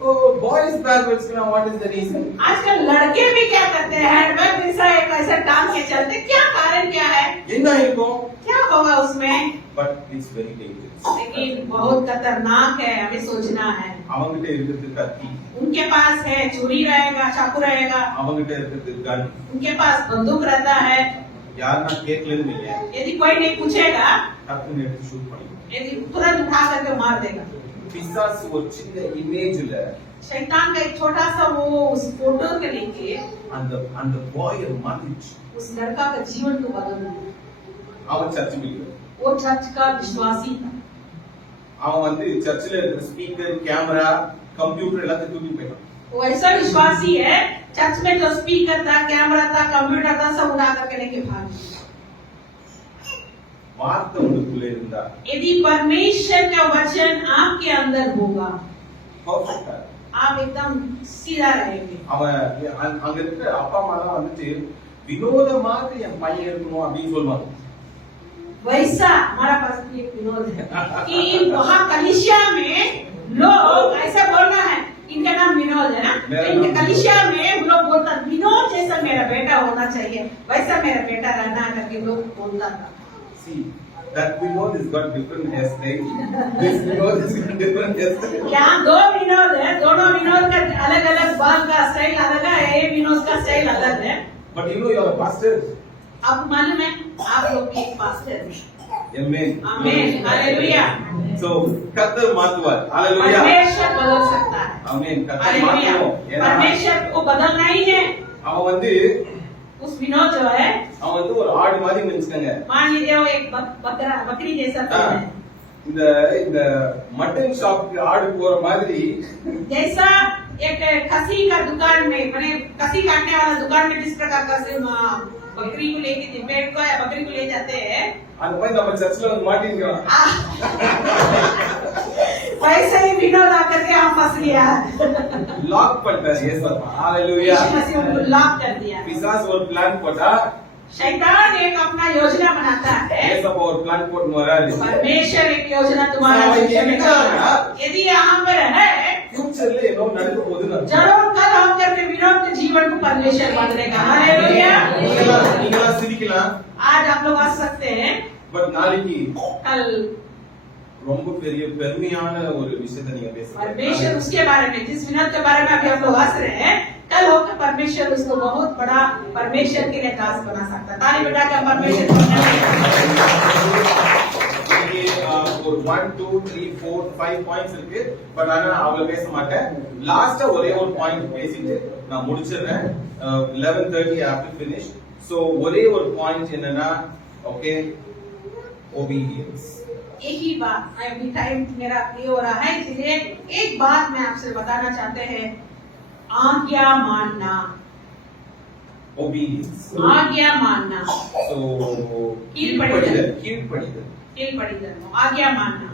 तो बॉयज बैग वச்சுக்கினா व्हाट इज द रीजन? आजकल लड़के भी क्या करते हैं, हैंड बैग जैसा एक ऐसा टांग के चलते, क्या कारण क्या है, என்ன இருக்கும்? क्या होगा उसमें? But it's very dangerous. लेकिन बहुत खतरनाक है, हमें सोचना है। அவங்கிட்ட இருக்குது கத்தி, उनके पास है चूड़ी रहेगा, चाकू रहेगा, அவங்கிட்ட இருக்குது கன். उनके पास बंदूक रहता है। யாரனா கேட்கலன்னு இல்ல, यदि कोई नहीं पूछेगा, டக்குன்னு எடுத்து ஷூட் பண்ணிடுவாங்க. यदि तुरंत उठा करके मार देगा। பிசாசு ஒரு சின்ன இமேஜ்ல शैतान का एक छोटा सा वो उस फोटो के लेके அந்த பாய் மாத்திச்சு. उस लड़का का जीवन को बदल दिया। அவன் சர்ச் மீட், वो चर्च का विश्वासी था। அவன் வந்து சர்ச்சில் இருக்கிற ஸ்பீக்கர், கேமரா, கம்ப்யூட்டர் எல்லாத்தையும் தூக்கி போயிட்டான். वो ऐसा विश्वासी है, चर्च में जो स्पीकर था, कैमरा था, कंप्यूटर था, सब उड़ा करके लेके भाग गया। வார்த்தை உங்களுக்குள்ள இருந்தா यदि परमेश्वर का वचन आपके अंदर होगा, பர்ஃபெக்ட்டா आप एकदम सीधा रहेंगे। அவன் அங்க இருக்கிற அப்பா அம்மா எல்லாம் வந்துட்டு வினோதமாக என் பையன் இருக்கணும் அப்படின்னு சொல்லுவாங்க. वैसा हमारा पास भी एक विनोद है कि वहाँ कलिसिया में लोग ऐसा बोलना है, इनका नाम विनोद है ना, इनके कलिसिया में लोग बोलता विनोद जैसा मेरा बेटा होना चाहिए, वैसा मेरा बेटा रहना करके लोग बोलता था। See, that Vinod has got different hairstyle. This Vinod has got different hairstyle. यहाँ दो विनोद है, दोनों विनोद का अलग अलग बाल का स्टाइल अलग है, ये विनोद का स्टाइल अलग है। But you know you are a pastor. आपको मालूम है आप लोग भी एक पास्टर हैं। Amen. आमीन, हालेलुया। So, கர்த்தர் மாத்துவார். Hallelujah. परमेश्वर बदल सकता है। Amen. கர்த்தர் हालेलुया। மாத்துவார். परमेश्वर को बदलना ही है। அவன் வந்து उस विनोद जो है, அவன் வந்து ஒரு ஆடு மாதிரி நினைச்சுக்கங்க. मान लीजिए वो एक बकरी जैसा था, இந்த இந்த மட்டன் ஷாப்புக்கு ஆடு போற மாதிரி जैसा एक खसी का दुकान में, मैंने खसी काटने वाला दुकान में जिस प्रकार का बकरी को लेके पेट को या बकरी को ले जाते हैं, அந்த மாதிரி நம்ம சர்ச்சில் வந்து மாட்டிருக்கிறோம். वैसे ही विनोद आकर के हम फंस गया, லாக் பண்ணிட்டாரு இயேசுப்பா. ஹalleluya. उनको लॉक कर दिया। பிசாசு ஒரு பிளான் போட்டா, शैतान एक अपना योजना बनाता है, இயேசுப்பா ஒரு பிளான் போட்டு வராரு. परमेश्वर एक योजना तुम्हारा जीवन में बनाता है। यदि यहाँ पर है ஃபியூச்சர்ல ஏதோ நடக்க போகுதுன்னு जरूर कल हम करके विनोद के जीवन को परमेश्वर बदलेगा। हालेलुया। நீங்களா சிரிக்கலாம், आज आप लोग आ सकते हैं, பட் நாளைக்கு कल ரொம்ப பெரிய பெருமையான ஒரு விஷயத்தை நீங்க परमेश्वर பேசுறீங்க. उसके बारे में, जिस विनोद के बारे में अभी हम लोग हंस रहे हैं, कल होकर परमेश्वर उसको बहुत बड़ा परमेश्वर के लिए दास बना सकता है। ताली बजा के परमेश्वर को ஒரு 1 2 3 4 5 பாயிண்ட்ஸ் இருக்கு, பட் ஆனா அவள பேச மாட்டேன். லாஸ்டா ஒரே ஒரு பாயிண்ட் பேசிட்டு நான் முடிச்சிடுறேன். 11:30 after finish. சோ ஒரே ஒரு பாயிண்ட் என்னன்னா, ஓகே, obedience. एक ही बात, अभी टाइम मेरा ये हो रहा है, इसलिए एक बात मैं आपसे बताना चाहते हैं, आज्ञा मानना। obedience. आज्ञा मानना, சோ கீழ்ப்படிதல். கீழ்ப்படிதல். आज्ञा मानना।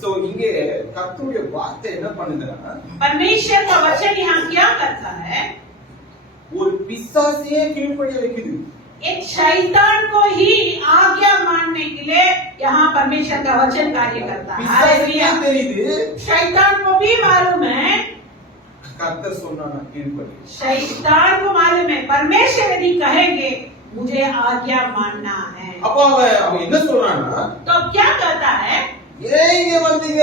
சோ இங்கே கர்த்தருடைய வார்த்தை என்ன பண்ணுதுன்னா, परमेश्वर का वचन यहाँ क्या करता है, ஒரு பிசாசையே கீழ்ப்படிய வைக்குது. एक शैतान को ही आज्ञा मानने के लिए यहाँ परमेश्वर का वचन कार्य करता है। பிசாசுக்கே தெரியுது, शैतान को भी मालूम है, கர்த்தர் சொன்னானா கீழ்ப்படி. शैतान को मालूम है, परमेश्वर यदि कहेंगे मुझे आज्ञा मानना है, அப்ப அவன் என்ன சொல்றான்னா, तो अब क्या कहता है, ஏன் இங்க வந்தீங்க,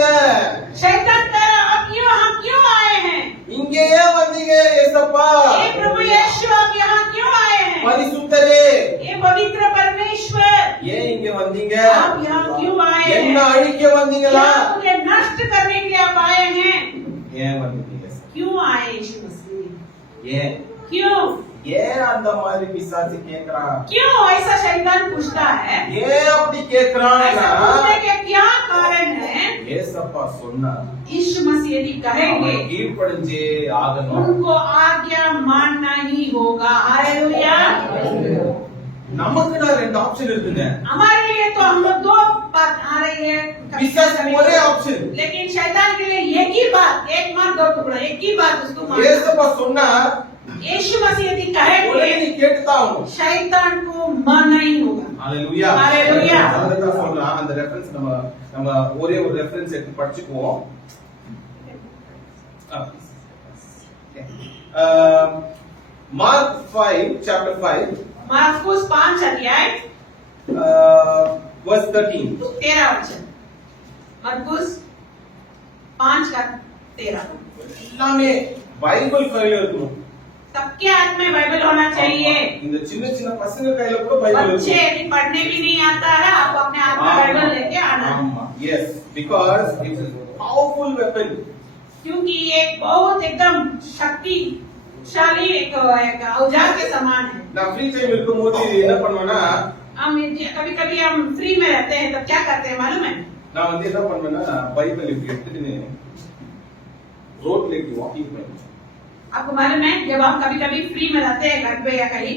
शैतान कह रहा अब हम क्यों आए हैं, இங்கே ஏன் வந்தீங்க ஏசப்பா, हे प्रभु यीशु आप यहाँ क्यों आए हैं, பரிசுத்தரே हे पवित्र परमेश्वर ஏன் இங்க வந்தீங்க, आप यहाँ क्यों आए என்ன हैं, அழிக்க வந்தீங்களா, क्या मुझे नष्ट करने के लिए आप आए हैं। ஏன் क्यों ஏன் அந்த மாதிரி பிசாசு கேக்குறான்? क्यों ऐसा शैतान पूछता है? ஏன் அப்படி கேக்குறான்? ऐसा पूछने के क्या कारण है? ஏசப்பா சொன்னா यीशु मसीह यदि कहेंगे அவன் கீழ்ப்படிஞ்சே ஆகணும். उनको आज्ञा मानना ही होगा। हालेलुया। நமக்கு தான் ரெண்டு ஆப்ஷன் இருக்குங்க. हमारे लिए तो हम लोग दो बात आ रही है, பிசாசு ஒரே ஆப்ஷன். लेकिन शैतान के लिए एक ही बात, एक मान दो टुकड़ा, एक ही बात उसको मानना। ஏசப்பா சொன்னா यीशु मसीह यदि உடனே कहेंगे நீ கேட்டுதான் ஆகணும். शैतान को मानना ही होगा। ஹalleluya. ஹalleluya. அதுதான் சொல்றான். அந்த ரெஃபரன்ஸ் நம்ம ஒரே ஒரு ரெஃபரன்ஸ் எடுத்து படிச்சுக்குவோம். Mark 5 chapter 5 मार्कुस 5 अध्याय verse 13. 13 वचन। मार्कुस 5 का 13। எல்லாமே பைபிள் கையில இருக்கணும். सबके हाथ में बाइबल होना चाहिए। இந்த சின்ன சின்ன பசங்க கையில கூட பைபிள் बच्चे இருக்கும். यदि पढ़ने भी नहीं आता है, आप अपने हाथ में बाइबल लेके आना। ஆமா. Yes, because it is a powerful weapon. क्योंकि ये एक बहुत एकदम शक्तिशाली एक औजार के समान है। நான் ஃப்ரீ டைம் இருக்கும்போது என்ன பண்ணுவேன்னா हम कभी कभी हम फ्री में रहते हैं तब क्या करते हैं मालूम है? நான் வந்து என்ன பண்ணுவேன்னா பைபிள் இப்படி எடுத்துட்டு ரோட்ல இப்படி வாக்கிங் பண்ணுவேன். आपको मालूम है जब हम कभी कभी फ्री में रहते हैं घर पे या कहीं,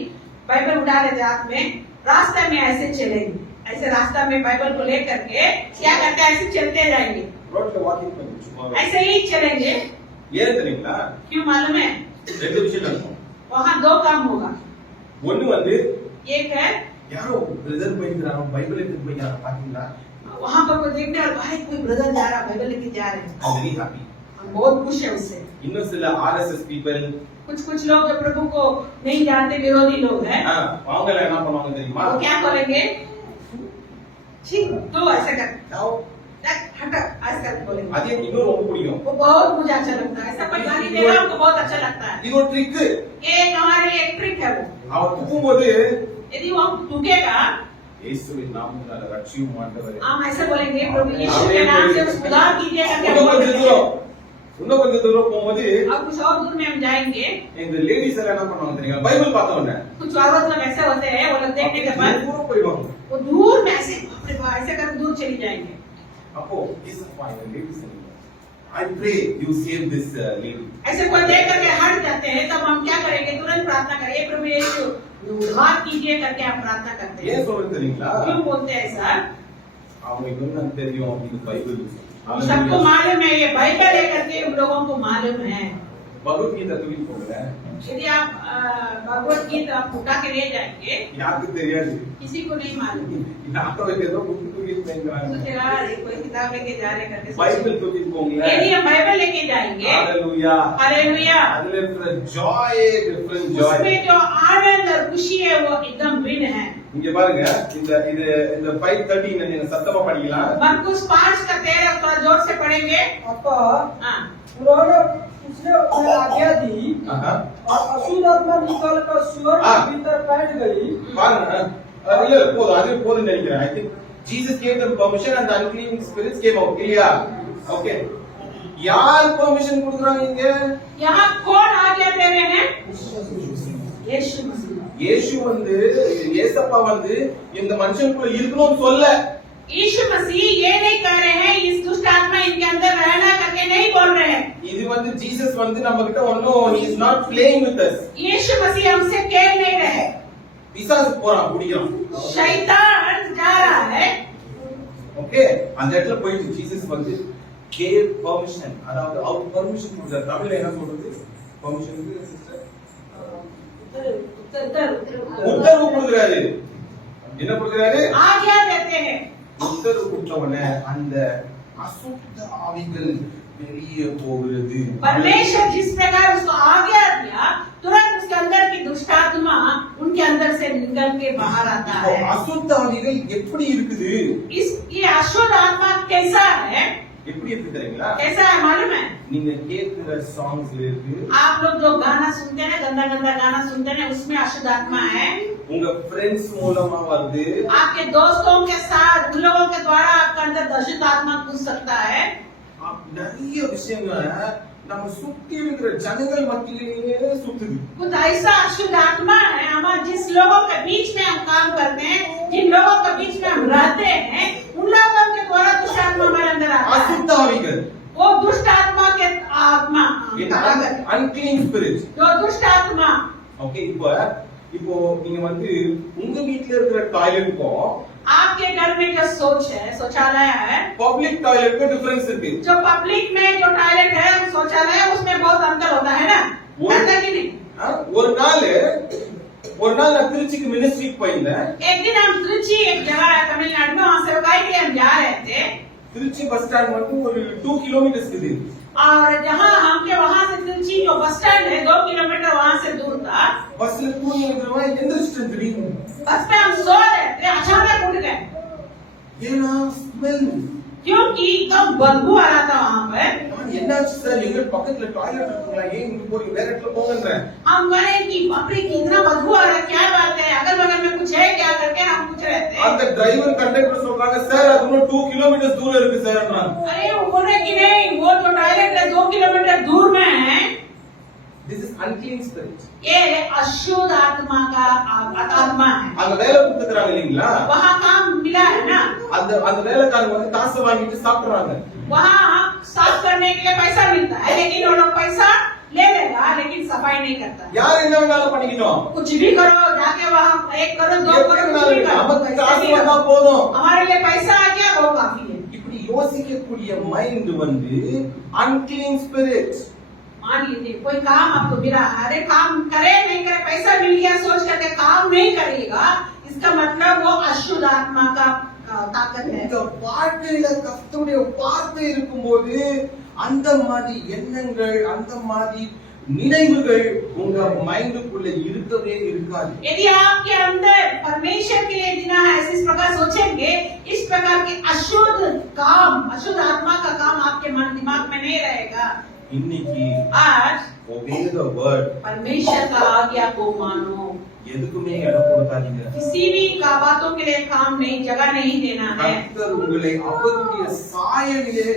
बाइबल उठा लेते हाथ में, रास्ते में ऐसे चलेंगे, ऐसे रास्ता में बाइबल को लेकर के क्या करते हैं, ऐसे चलते जाएंगे, ரோட்ல வாக்கிங் பண்ணுவேன் சும்மா. ऐसे ही चलेंगे। ஏன் தெரியுங்களா? क्यों मालूम है? ரெண்டு விஷயம் நடக்கும். वहाँ दो काम होगा। ஒண்ணு வந்து एक है யாரோ பிரதர் போயிடுறாங்க பைபிள் எடுத்து போயிடுறாங்க பாத்தீங்களா? वहाँ पर कोई देखने वाला, भाई कोई ब्रदर जा रहा, बाइबल लेके जा रहे हैं, I'm very happy. हम बहुत खुश है उससे। இன்னும் சில ஆர்எஸ்எஸ் பீப்பிள் कुछ लोग जो प्रभु को नहीं जानते, विरोधी लोग हैं, அவங்க எல்லாம் என்ன பண்ணுவாங்க தெரியுமா? वो क्या बोलेंगे, ठीक तू ऐसे कर, now, हट ऐसे कर बोलेंगे। அது எனக்கு இன்னும் ரொம்ப பிடிக்கும். वो बहुत मुझे अच्छा लगता है, ऐसा कोई गाली देगा हमको बहुत अच्छा लगता है। இது ஒரு ட்ரிக். ये एक हमारी एक ट्रिक है वो। அவன் தூக்கும்போது यदि वो हम थूकेगा, இயேசுவின் நாமத்தால ரட்சியும் ஆண்டவரே. हम ऐसे बोलेंगे प्रभु यीशु के नाम से उद्धार कीजिए करके हम இன்னும் बोलेंगे। கொஞ்சம் தூரம் போகும்போது अब कुछ और दूर में हम जाएंगे, இந்த லேடிஸ் எல்லாம் என்ன பண்ணுவாங்க தெரியுமா? பைபிள் பார்த்த உடனே कुछ औरत लोग ऐसे होते हैं, वो लोग देखने के बाद தூரம் போயிடுவாங்க. वो दूर में ऐसे बाप रे बाप ऐसे कर दूर चली जाएंगे। அப்போ இயேசுப்பா இந்த ladies I pray you save this lady. ऐसे कोई देख करके हट जाते हैं, तब हम क्या करेंगे, तुरंत प्रार्थना करेंगे, प्रभु यीशु उद्धार कीजिए करके हम प्रार्थना करते हैं। ஏன் சொல்றது தெரியுங்களா? क्यों बोलते हैं ऐसा? அவங்க இன்னும் தெரியும் இது பைபிள். सबको मालूम है, ये बाइबल है करके उन लोगों को मालूम है। பகவத் கீதை தூக்கி போங்க. यदि आप भगवत गीता आप उठा के ले जाएंगे, யாருக்கு தெரியாது? किसी को नहीं मालूम। யாரோ ஏதோ புக் தூக்கி போங்கறாங்க. सोचेगा अरे कोई किताब लेके जा रहे करके பைபிள் தூக்கி போங்க. यदि हम बाइबल लेके जाएंगे, हालेलुया. हालेलुया, அதுல இருக்கிற joy, different joy. उसमें जो आनंद और खुशी है वो एकदम भिन्न है। இங்க பாருங்க இந்த 5:13 நீங்க சத்தமா படிக்கலாம். मरकुस 5 का 13 थोड़ा जोर से पढ़ेंगे। अतः हाँ, उन्होंने उसने उन्हें आज्ञा दी ஆஹா. और अशुद्ध आत्मा निकल कर सुअर के भीतर बैठ गई। பாருங்க. இல்ல போதும் அது போதும் நினைக்கிறேன். I think Jesus gave them permission and the unclean spirits came out. இல்லையா? Okay. யார் permission கொடுக்கறாங்க இங்க? यहाँ कौन आज्ञा दे रहे हैं? यीशु मसीह। இயேசு வந்து இயேசப்பா வந்து இந்த மனுஷனுக்குள்ள இருக்கணும்னு சொல்ல. यीशु मसीह ये नहीं कह रहे हैं इस दुष्ट आत्मा इनके अंदर रहना करके नहीं बोल रहे हैं। இது வந்து ஜீசஸ் வந்து நம்ம கிட்ட ஒண்ணும் he is not playing with us. यीशु मसीह हमसे खेल नहीं रहे। பிசாசு போறான் குடிக்கிறான். शैतान जा रहा है। ஓகே அந்த இடத்துல போயிட்டு ஜீசஸ் வந்து gave permission. அதாவது அவர் பெர்மிஷன் கொடுத்தார். தமிழ்ல என்ன சொல்றது? பெர்மிஷன் சிஸ்டர் உத்தரவு கொடுக்கிறாரு. என்ன கொடுக்கிறாரு? आज्ञा देते हैं। உத்தரவு கொடுத்தவனே அந்த அசுத்த ஆவிகள் வெளியே போகிறது. परमेश्वर जिस प्रकार उसको आज्ञा दिया, तुरंत उसके अंदर की दुष्ट आत्मा उनके अंदर से निकल के बाहर आता இப்போ है। அசுத்த ஆவிகள் எப்படி இருக்குது? ये अशुद्ध आत्मा कैसा है? எப்படி இருக்கு தெரியுங்களா? कैसा है मालूम है? நீங்க கேட்கிற சாங்ஸ்ல இருக்கு. आप लोग जो गाना सुनते हैं, गंदा गंदा गाना सुनते हैं, उसमें अशुद्ध आत्मा है। உங்க फ्रेंड्स மூலமா வருது. आपके दोस्तों के साथ उन लोगों के द्वारा आपके अंदर अशुद्ध आत्मा घुस सकता है। நிறைய விஷயங்களை நம்ம சுத்தி இருக்கிற ஜனங்கள் மத்தியிலேயே சுத்துது. कुछ ऐसा अशुद्ध आत्मा है हमारे जिस लोगों के बीच में हम काम करते हैं, जिन लोगों के बीच में हम रहते हैं, उन लोगों के द्वारा दुष्ट आत्मा हमारे अंदर आता है। அசுத்த ஆவிகள், वो दुष्ट आत्मा के आत्मा அன்கிளீன் ஸ்பிரிட். जो दुष्ट आत्मा। ஓகே, இப்போ நீங்க வந்து உங்க வீட்ல இருக்கிற டாய்லெட்டுக்கும் आपके घर में जो शौच है, शौचालय है, பப்ளிக் டாய்லெட்டுக்கும் டிஃபரன்ஸ் இருக்கு. जो पब्लिक में जो टॉयलेट है, शौचालय है, उसमें बहुत अंतर होता है ना, अंतर की नहीं। ஒரு நாள் நான் திருச்சிக்கு மினிஸ்ட்ரிக்கு போயிருந்தேன். एक दिन हम त्रिची एक जगह है तमिलनाडु में, वहाँ सेवकाई के लिए हम जा रहे थे। திருச்சி பஸ் ஸ்டாண்ட் வந்து ஒரு 2 किलोमीटर இருக்குது. और जहाँ हमके वहाँ से त्रिची जो बस स्टैंड है 2 किलोमीटर वहाँ से दूर था। பஸ்ல தூங்கி இருக்கிறவன் எந்திரிச்சிட்டு திடீர்னு बस पे हम सो रहे थे, अचानक उठ गए ஏன்னா ஸ்மெல். क्योंकि एकदम बदबू आ रहा था वहाँ पे। என்னாச்சு சார், எங்க பக்கத்துல டாய்லெட் இருக்குங்களா, ஏன் இங்க போறீங்க, வேற இடத்துல போங்கன்றேன். हम कहे कि बाप रे कितना बदबू आ रहा है, क्या बात है, अगल बगल में कुछ है क्या करके हम पूछ रहे थे। அந்த டிரைவர் கண்டக்டர் சொல்றாங்க, சார் அது இன்னும் 2 किलोमीटर दूर இருக்கு சார்ன்றாங்க. अरे वो बोल रहे कि नहीं, वो जो टॉयलेट है 2 किलोमीटर दूर में है। This is unclean spirit. ये अशुद्ध आत्मा का आत्मा है। அங்க வேலை கொடுத்துக்கறாங்க இல்லீங்களா, वहाँ काम मिला है ना, அந்த வேலைக்காரங்க வந்து காசு வாங்கிட்டு சாப்பிடுறாங்க. वहाँ साफ करने के लिए पैसा मिलता है, लेकिन वो लोग पैसा ले लेगा लेकिन सफाई नहीं करता। யார் என்ன வேணாலும் பண்ணிக்கணும், कुछ भी करो, जाके वहाँ 1 करो 2 करो, कुछ भी करो, நமக்கு காசு पैसे வந்தா नहीं, போதும். हमारे लिए पैसा आ गया वो काफी है। இப்படி யோசிக்கக்கூடிய மைண்ட் வந்து unclean spirit. मान लीजिए कोई काम आपको मिला, अरे काम करे नहीं करे, पैसा मिल गया सोच करके काम नहीं करेगा, इसका मतलब वो अशुद्ध आत्मा का ताकत है। இந்த வாழ்க்கையில கர்த்தருடைய வார்த்தை இருக்கும்போது அந்த மாதிரி எண்ணங்கள், அந்த மாதிரி நினைவுகள் உங்க மைண்டுக்குள்ள இருக்கவே இருக்காது. यदि आपके अंदर परमेश्वर के लिए जीना है, इस प्रकार सोचेंगे, इस प्रकार के अशुद्ध काम, अशुद्ध आत्मा का काम आपके मन दिमाग में नहीं रहेगा। இன்னைக்கு आज obey the word. परमेश्वर का आज्ञा को मानो, எதுக்குமே இடம் கொடுக்காதீங்க. किसी भी का बातों के लिए काम नहीं, जगह नहीं देना है। கர்த்தர் உங்களை அவருடைய சாயலிலே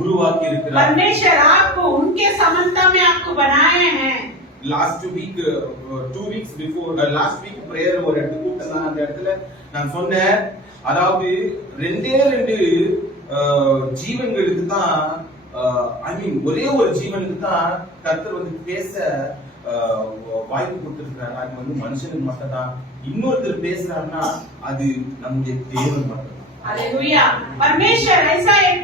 உருவாக்கி இருக்கிறார். परमेश्वर आपको उनके समानता में आपको बनाए हैं। Last week 2 weeks before last week prayer ஒரு இடத்துக்கு கூப்பிட்டேன். அந்த இடத்துல நான் சொன்னேன், அதாவது 2 ஜீவன்களுக்கு தான் ஒரே ஒரு ஜீவனுக்கு தான் கர்த்தர் வந்து பேச வாய்ப்பு கொடுத்திருக்கிறார். அது வந்து மனுஷனுக்கு மட்டும் தான். இன்னொருத்தர் பேசுறாருன்னா அது நம்முடைய தேவன் மட்டும் தான். हालेलुया। परमेश्वर ऐसा एक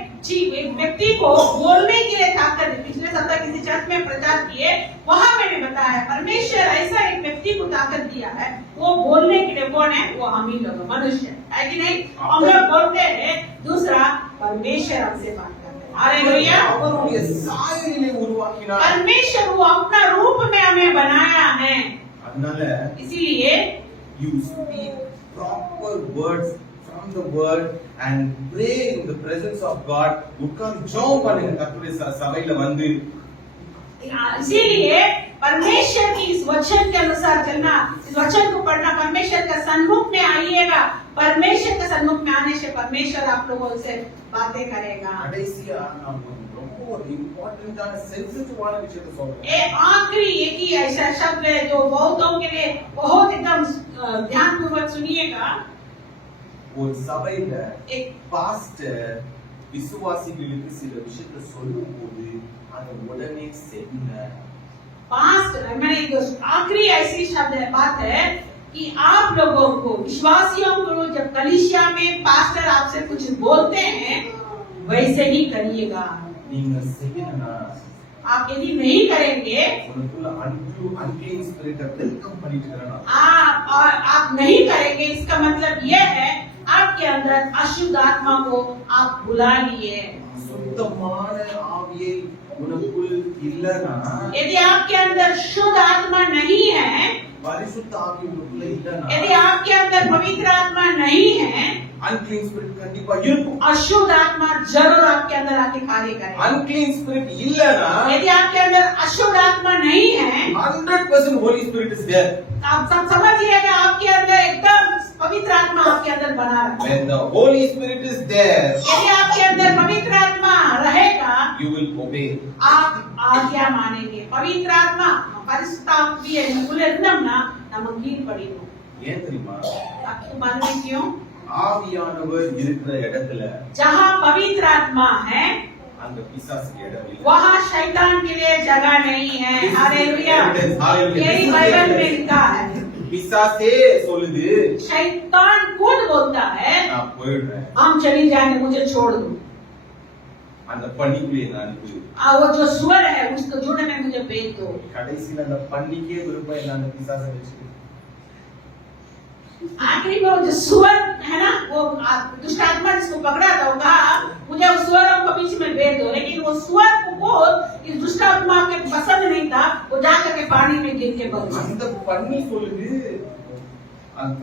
व्यक्ति को बोलने के लिए ताकत दी। पिछले सप्ताह किसी चर्च में प्रचार किए, वहां मैंने बताया परमेश्वर ऐसा एक व्यक्ति को ताकत दिया है, वो बोलने के लिए कौन है, वो हम ही लोग मनुष्य है कि नहीं। हम लोग बोलते हैं, दूसरा परमेश्वर हमसे बात करते हैं। हालेलुया। அவருடைய சாயலிலே உருவாக்கினார். परमेश्वर वो अपना रूप में हमें बनाया है, அதனால इसीलिए you speak proper words from the word and pray in the presence of God. உட்கார்ந்து ஜெபம் பண்ணுங்க கர்த்தருடைய சபையில வந்து. इसीलिए परमेश्वर की इस वचन के अनुसार चलना, इस वचन को पढ़ना, परमेश्वर का सन्मुख में आइएगा। परमेश्वर के सन्मुख में आने से परमेश्वर आप लोगों से बातें करेगा। கடைசியா நான் ரொம்ப ஒரு இம்பார்ட்டன்ட்டான சென்சிட்டிவான விஷயத்தை சொல்றேன். ये आखिरी एक ही ऐसा शब्द है जो बहुतों के लिए बहुत एकदम ध्यान पूर्वक सुनिएगा। ஒரு சபையில एक பாஸ்டர் விசுவாசிகளுக்கு சில விஷயத்தை சொல்லும்போது அதை உடனே செய்யுங்க. पास्ट मैंने जो आखिरी ऐसी शब्द है, बात है कि आप लोगों को, विश्वासियों को, जब कलीसिया में पास्टर आपसे कुछ बोलते हैं वैसे ही करिएगा। நீங்க செய்யணும்னா आप यदि नहीं करेंगे, உனக்குள்ள அன்கிளீன் ஸ்பிரிட்டை வெல்கம் பண்ணிட்டு இருக்கணும். आप नहीं करेंगे, इसका मतलब यह है आपके अंदर अशुद्ध आत्मा को आप बुला लिए। சுத்தமான ஆவியை உனக்குள் இல்லனா, यदि आपके अंदर शुद्ध आत्मा नहीं है, பரிசுத்த ஆவி உனக்குள்ள இல்லனா, यदि आपके अंदर पवित्र आत्मा नहीं है, அன்கிளீன் ஸ்பிரிட் கண்டிப்பா இருக்கும். अशुद्ध आत्मा जरूर आपके अंदर आके कार्य करेगा। அன்கிளீன் ஸ்பிரிட் இல்லனா, यदि आपके अंदर अशुद्ध आत्मा नहीं है, 100% होली स्पिरिट इज देयर. आप सब समझिएगा आपके अंदर एकदम पवित्र आत्मा आपके अंदर बना रहे। When the Holy Spirit is there, यदि आपके अंदर पवित्र आत्मा रहेगा, you will obey. आप आज्ञा मानेंगे। पवित्र आत्मा परिசுத்தாவியை நமக்குள்ள இருந்தோம்னா நம்ம கீழ்ப்படிவோம்। ஏன் தெரியுமா? आपको मालूम है क्यों? ஆவியானவர் இருக்கிற இடத்துல जहाँ पवित्र आत्मा है அந்த பிசாசுக்கு இடம் இல்லை. वहाँ शैतान के लिए जगह नहीं है। हालेलुया। यही बाइबल में लिखा है। பிசாசே சொல்லுது, शैतान खुद बोलता है நான் போயிடுறேன், हम चली जाएंगे, मुझे छोड़ दो। அந்த பன்னிக்குள்ளே நான் அனுப்பி. वो जो सुअर है उसको झुंड में मुझे भेज दो। கடைசியில அந்த பன்னிக்கே விருப்பம் இல்லை அந்த பிசாசை வச்சு. आखिरी में वो जो सुअर है ना, वो दुष्ट आत्मा जिसको पकड़ा था वो कहा मुझे उस सुअरों को बीच में भेज दो, लेकिन वो सुअर को इस दुष्ट आत्मा के पसंद नहीं था, वो जाकर के पानी में गिर के मर गया। அந்த பன்னி சொல்லுது,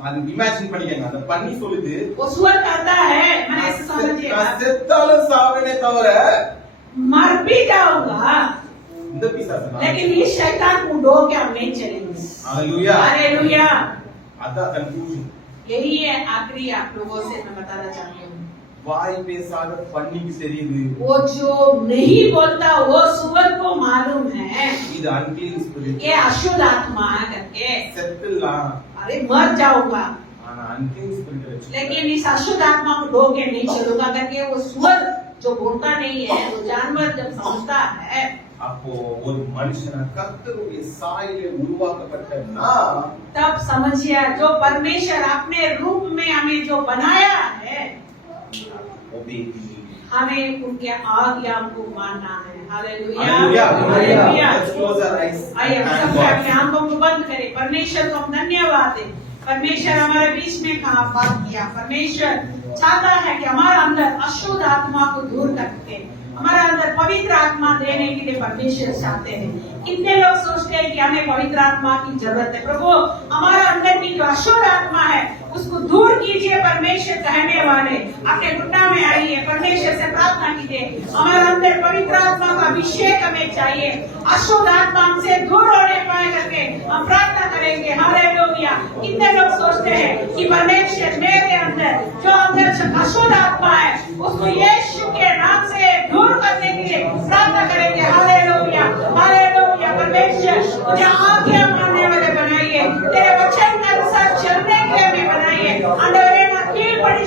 அந்த இமேஜின் பண்ணிக்கங்க, அந்த பன்னி சொல்லுது, वो सुअर कहता है, मैंने ऐसे समझिएगा, நான் செத்தாலும் சாவேனே தவிர मर भी जाऊंगा இந்த பிசாசு நான். लेकिन इस शैतान को उड़ो के हम नहीं चलेंगे। हालेलुया। हालेलुया। அதான் கன்ஃபியூஷன். यही है आखिरी आप लोगों से मैं बताना चाहती हूँ। வாய் பேசாத பன்னிக்கு தெரியுது वो जो नहीं बोलता वो सुअर को मालूम है இது அன்கிளீன் ஸ்பிரிட், ये अशुद्ध आत्मा है करके, செத்துலாம். अरे मर जाऊंगा ஆனா அன்கிளீன் ஸ்பிரிட் வச்சு लेकिन इस अशुद्ध आत्मा को ढो के नहीं चलूंगा करके वो सुअर जो बोलता नहीं है, वो जानवर जब समझता है, அப்போ ஒரு மனுஷனா கர்த்தருடைய சாயலிலே உருவாக்கப்பட்ட நான் तब समझिए जो परमेश्वर अपने रूप में हमें जो बनाया है, हमें उनके आज्ञा को मानना है। Hallelujah. Hallelujah. Hallelujah. Let's close our eyes. आइए हम Thank सब God. अपने आंखों को बंद करें। परमेश्वर को हम धन्यवाद दें। परमेश्वर हमारे बीच में कहा बात किया। परमेश्वर चाहता है कि हमारे अंदर अशुद्ध आत्मा को दूर करके हमारे अंदर पवित्र आत्मा देने के लिए परमेश्वर चाहते हैं। कितने लोग सोचते हैं कि हमें पवित्र आत्मा की जरूरत है। प्रभु हमारे अंदर की जो अशुद्ध आत्मा है उसको दूर कीजिए। परमेश्वर कहने वाले अपने घुटना में आइए, परमेश्वर से प्रार्थना कीजिए, हमारे अंदर पवित्र आत्मा का अभिषेक हमें चाहिए। अशुद्ध आत्मा हमसे दूर होने पाए करके हम प्रार्थना करेंगे। हालेलुया। कितने लोग सोचते हैं कि परमेश्वर मेरे अंदर जो अंदर अशुद्ध आत्मा है उसको यीशु के नाम से दूर करने के लिए प्रार्थना करेंगे। हालेलुया। हालेलुया। परमेश्वर मुझे आज्ञा मानने वाले बनाइए, तेरे वचन के अनुसार चलने के लिए हमें बनाइए। अंडर कील पड़ी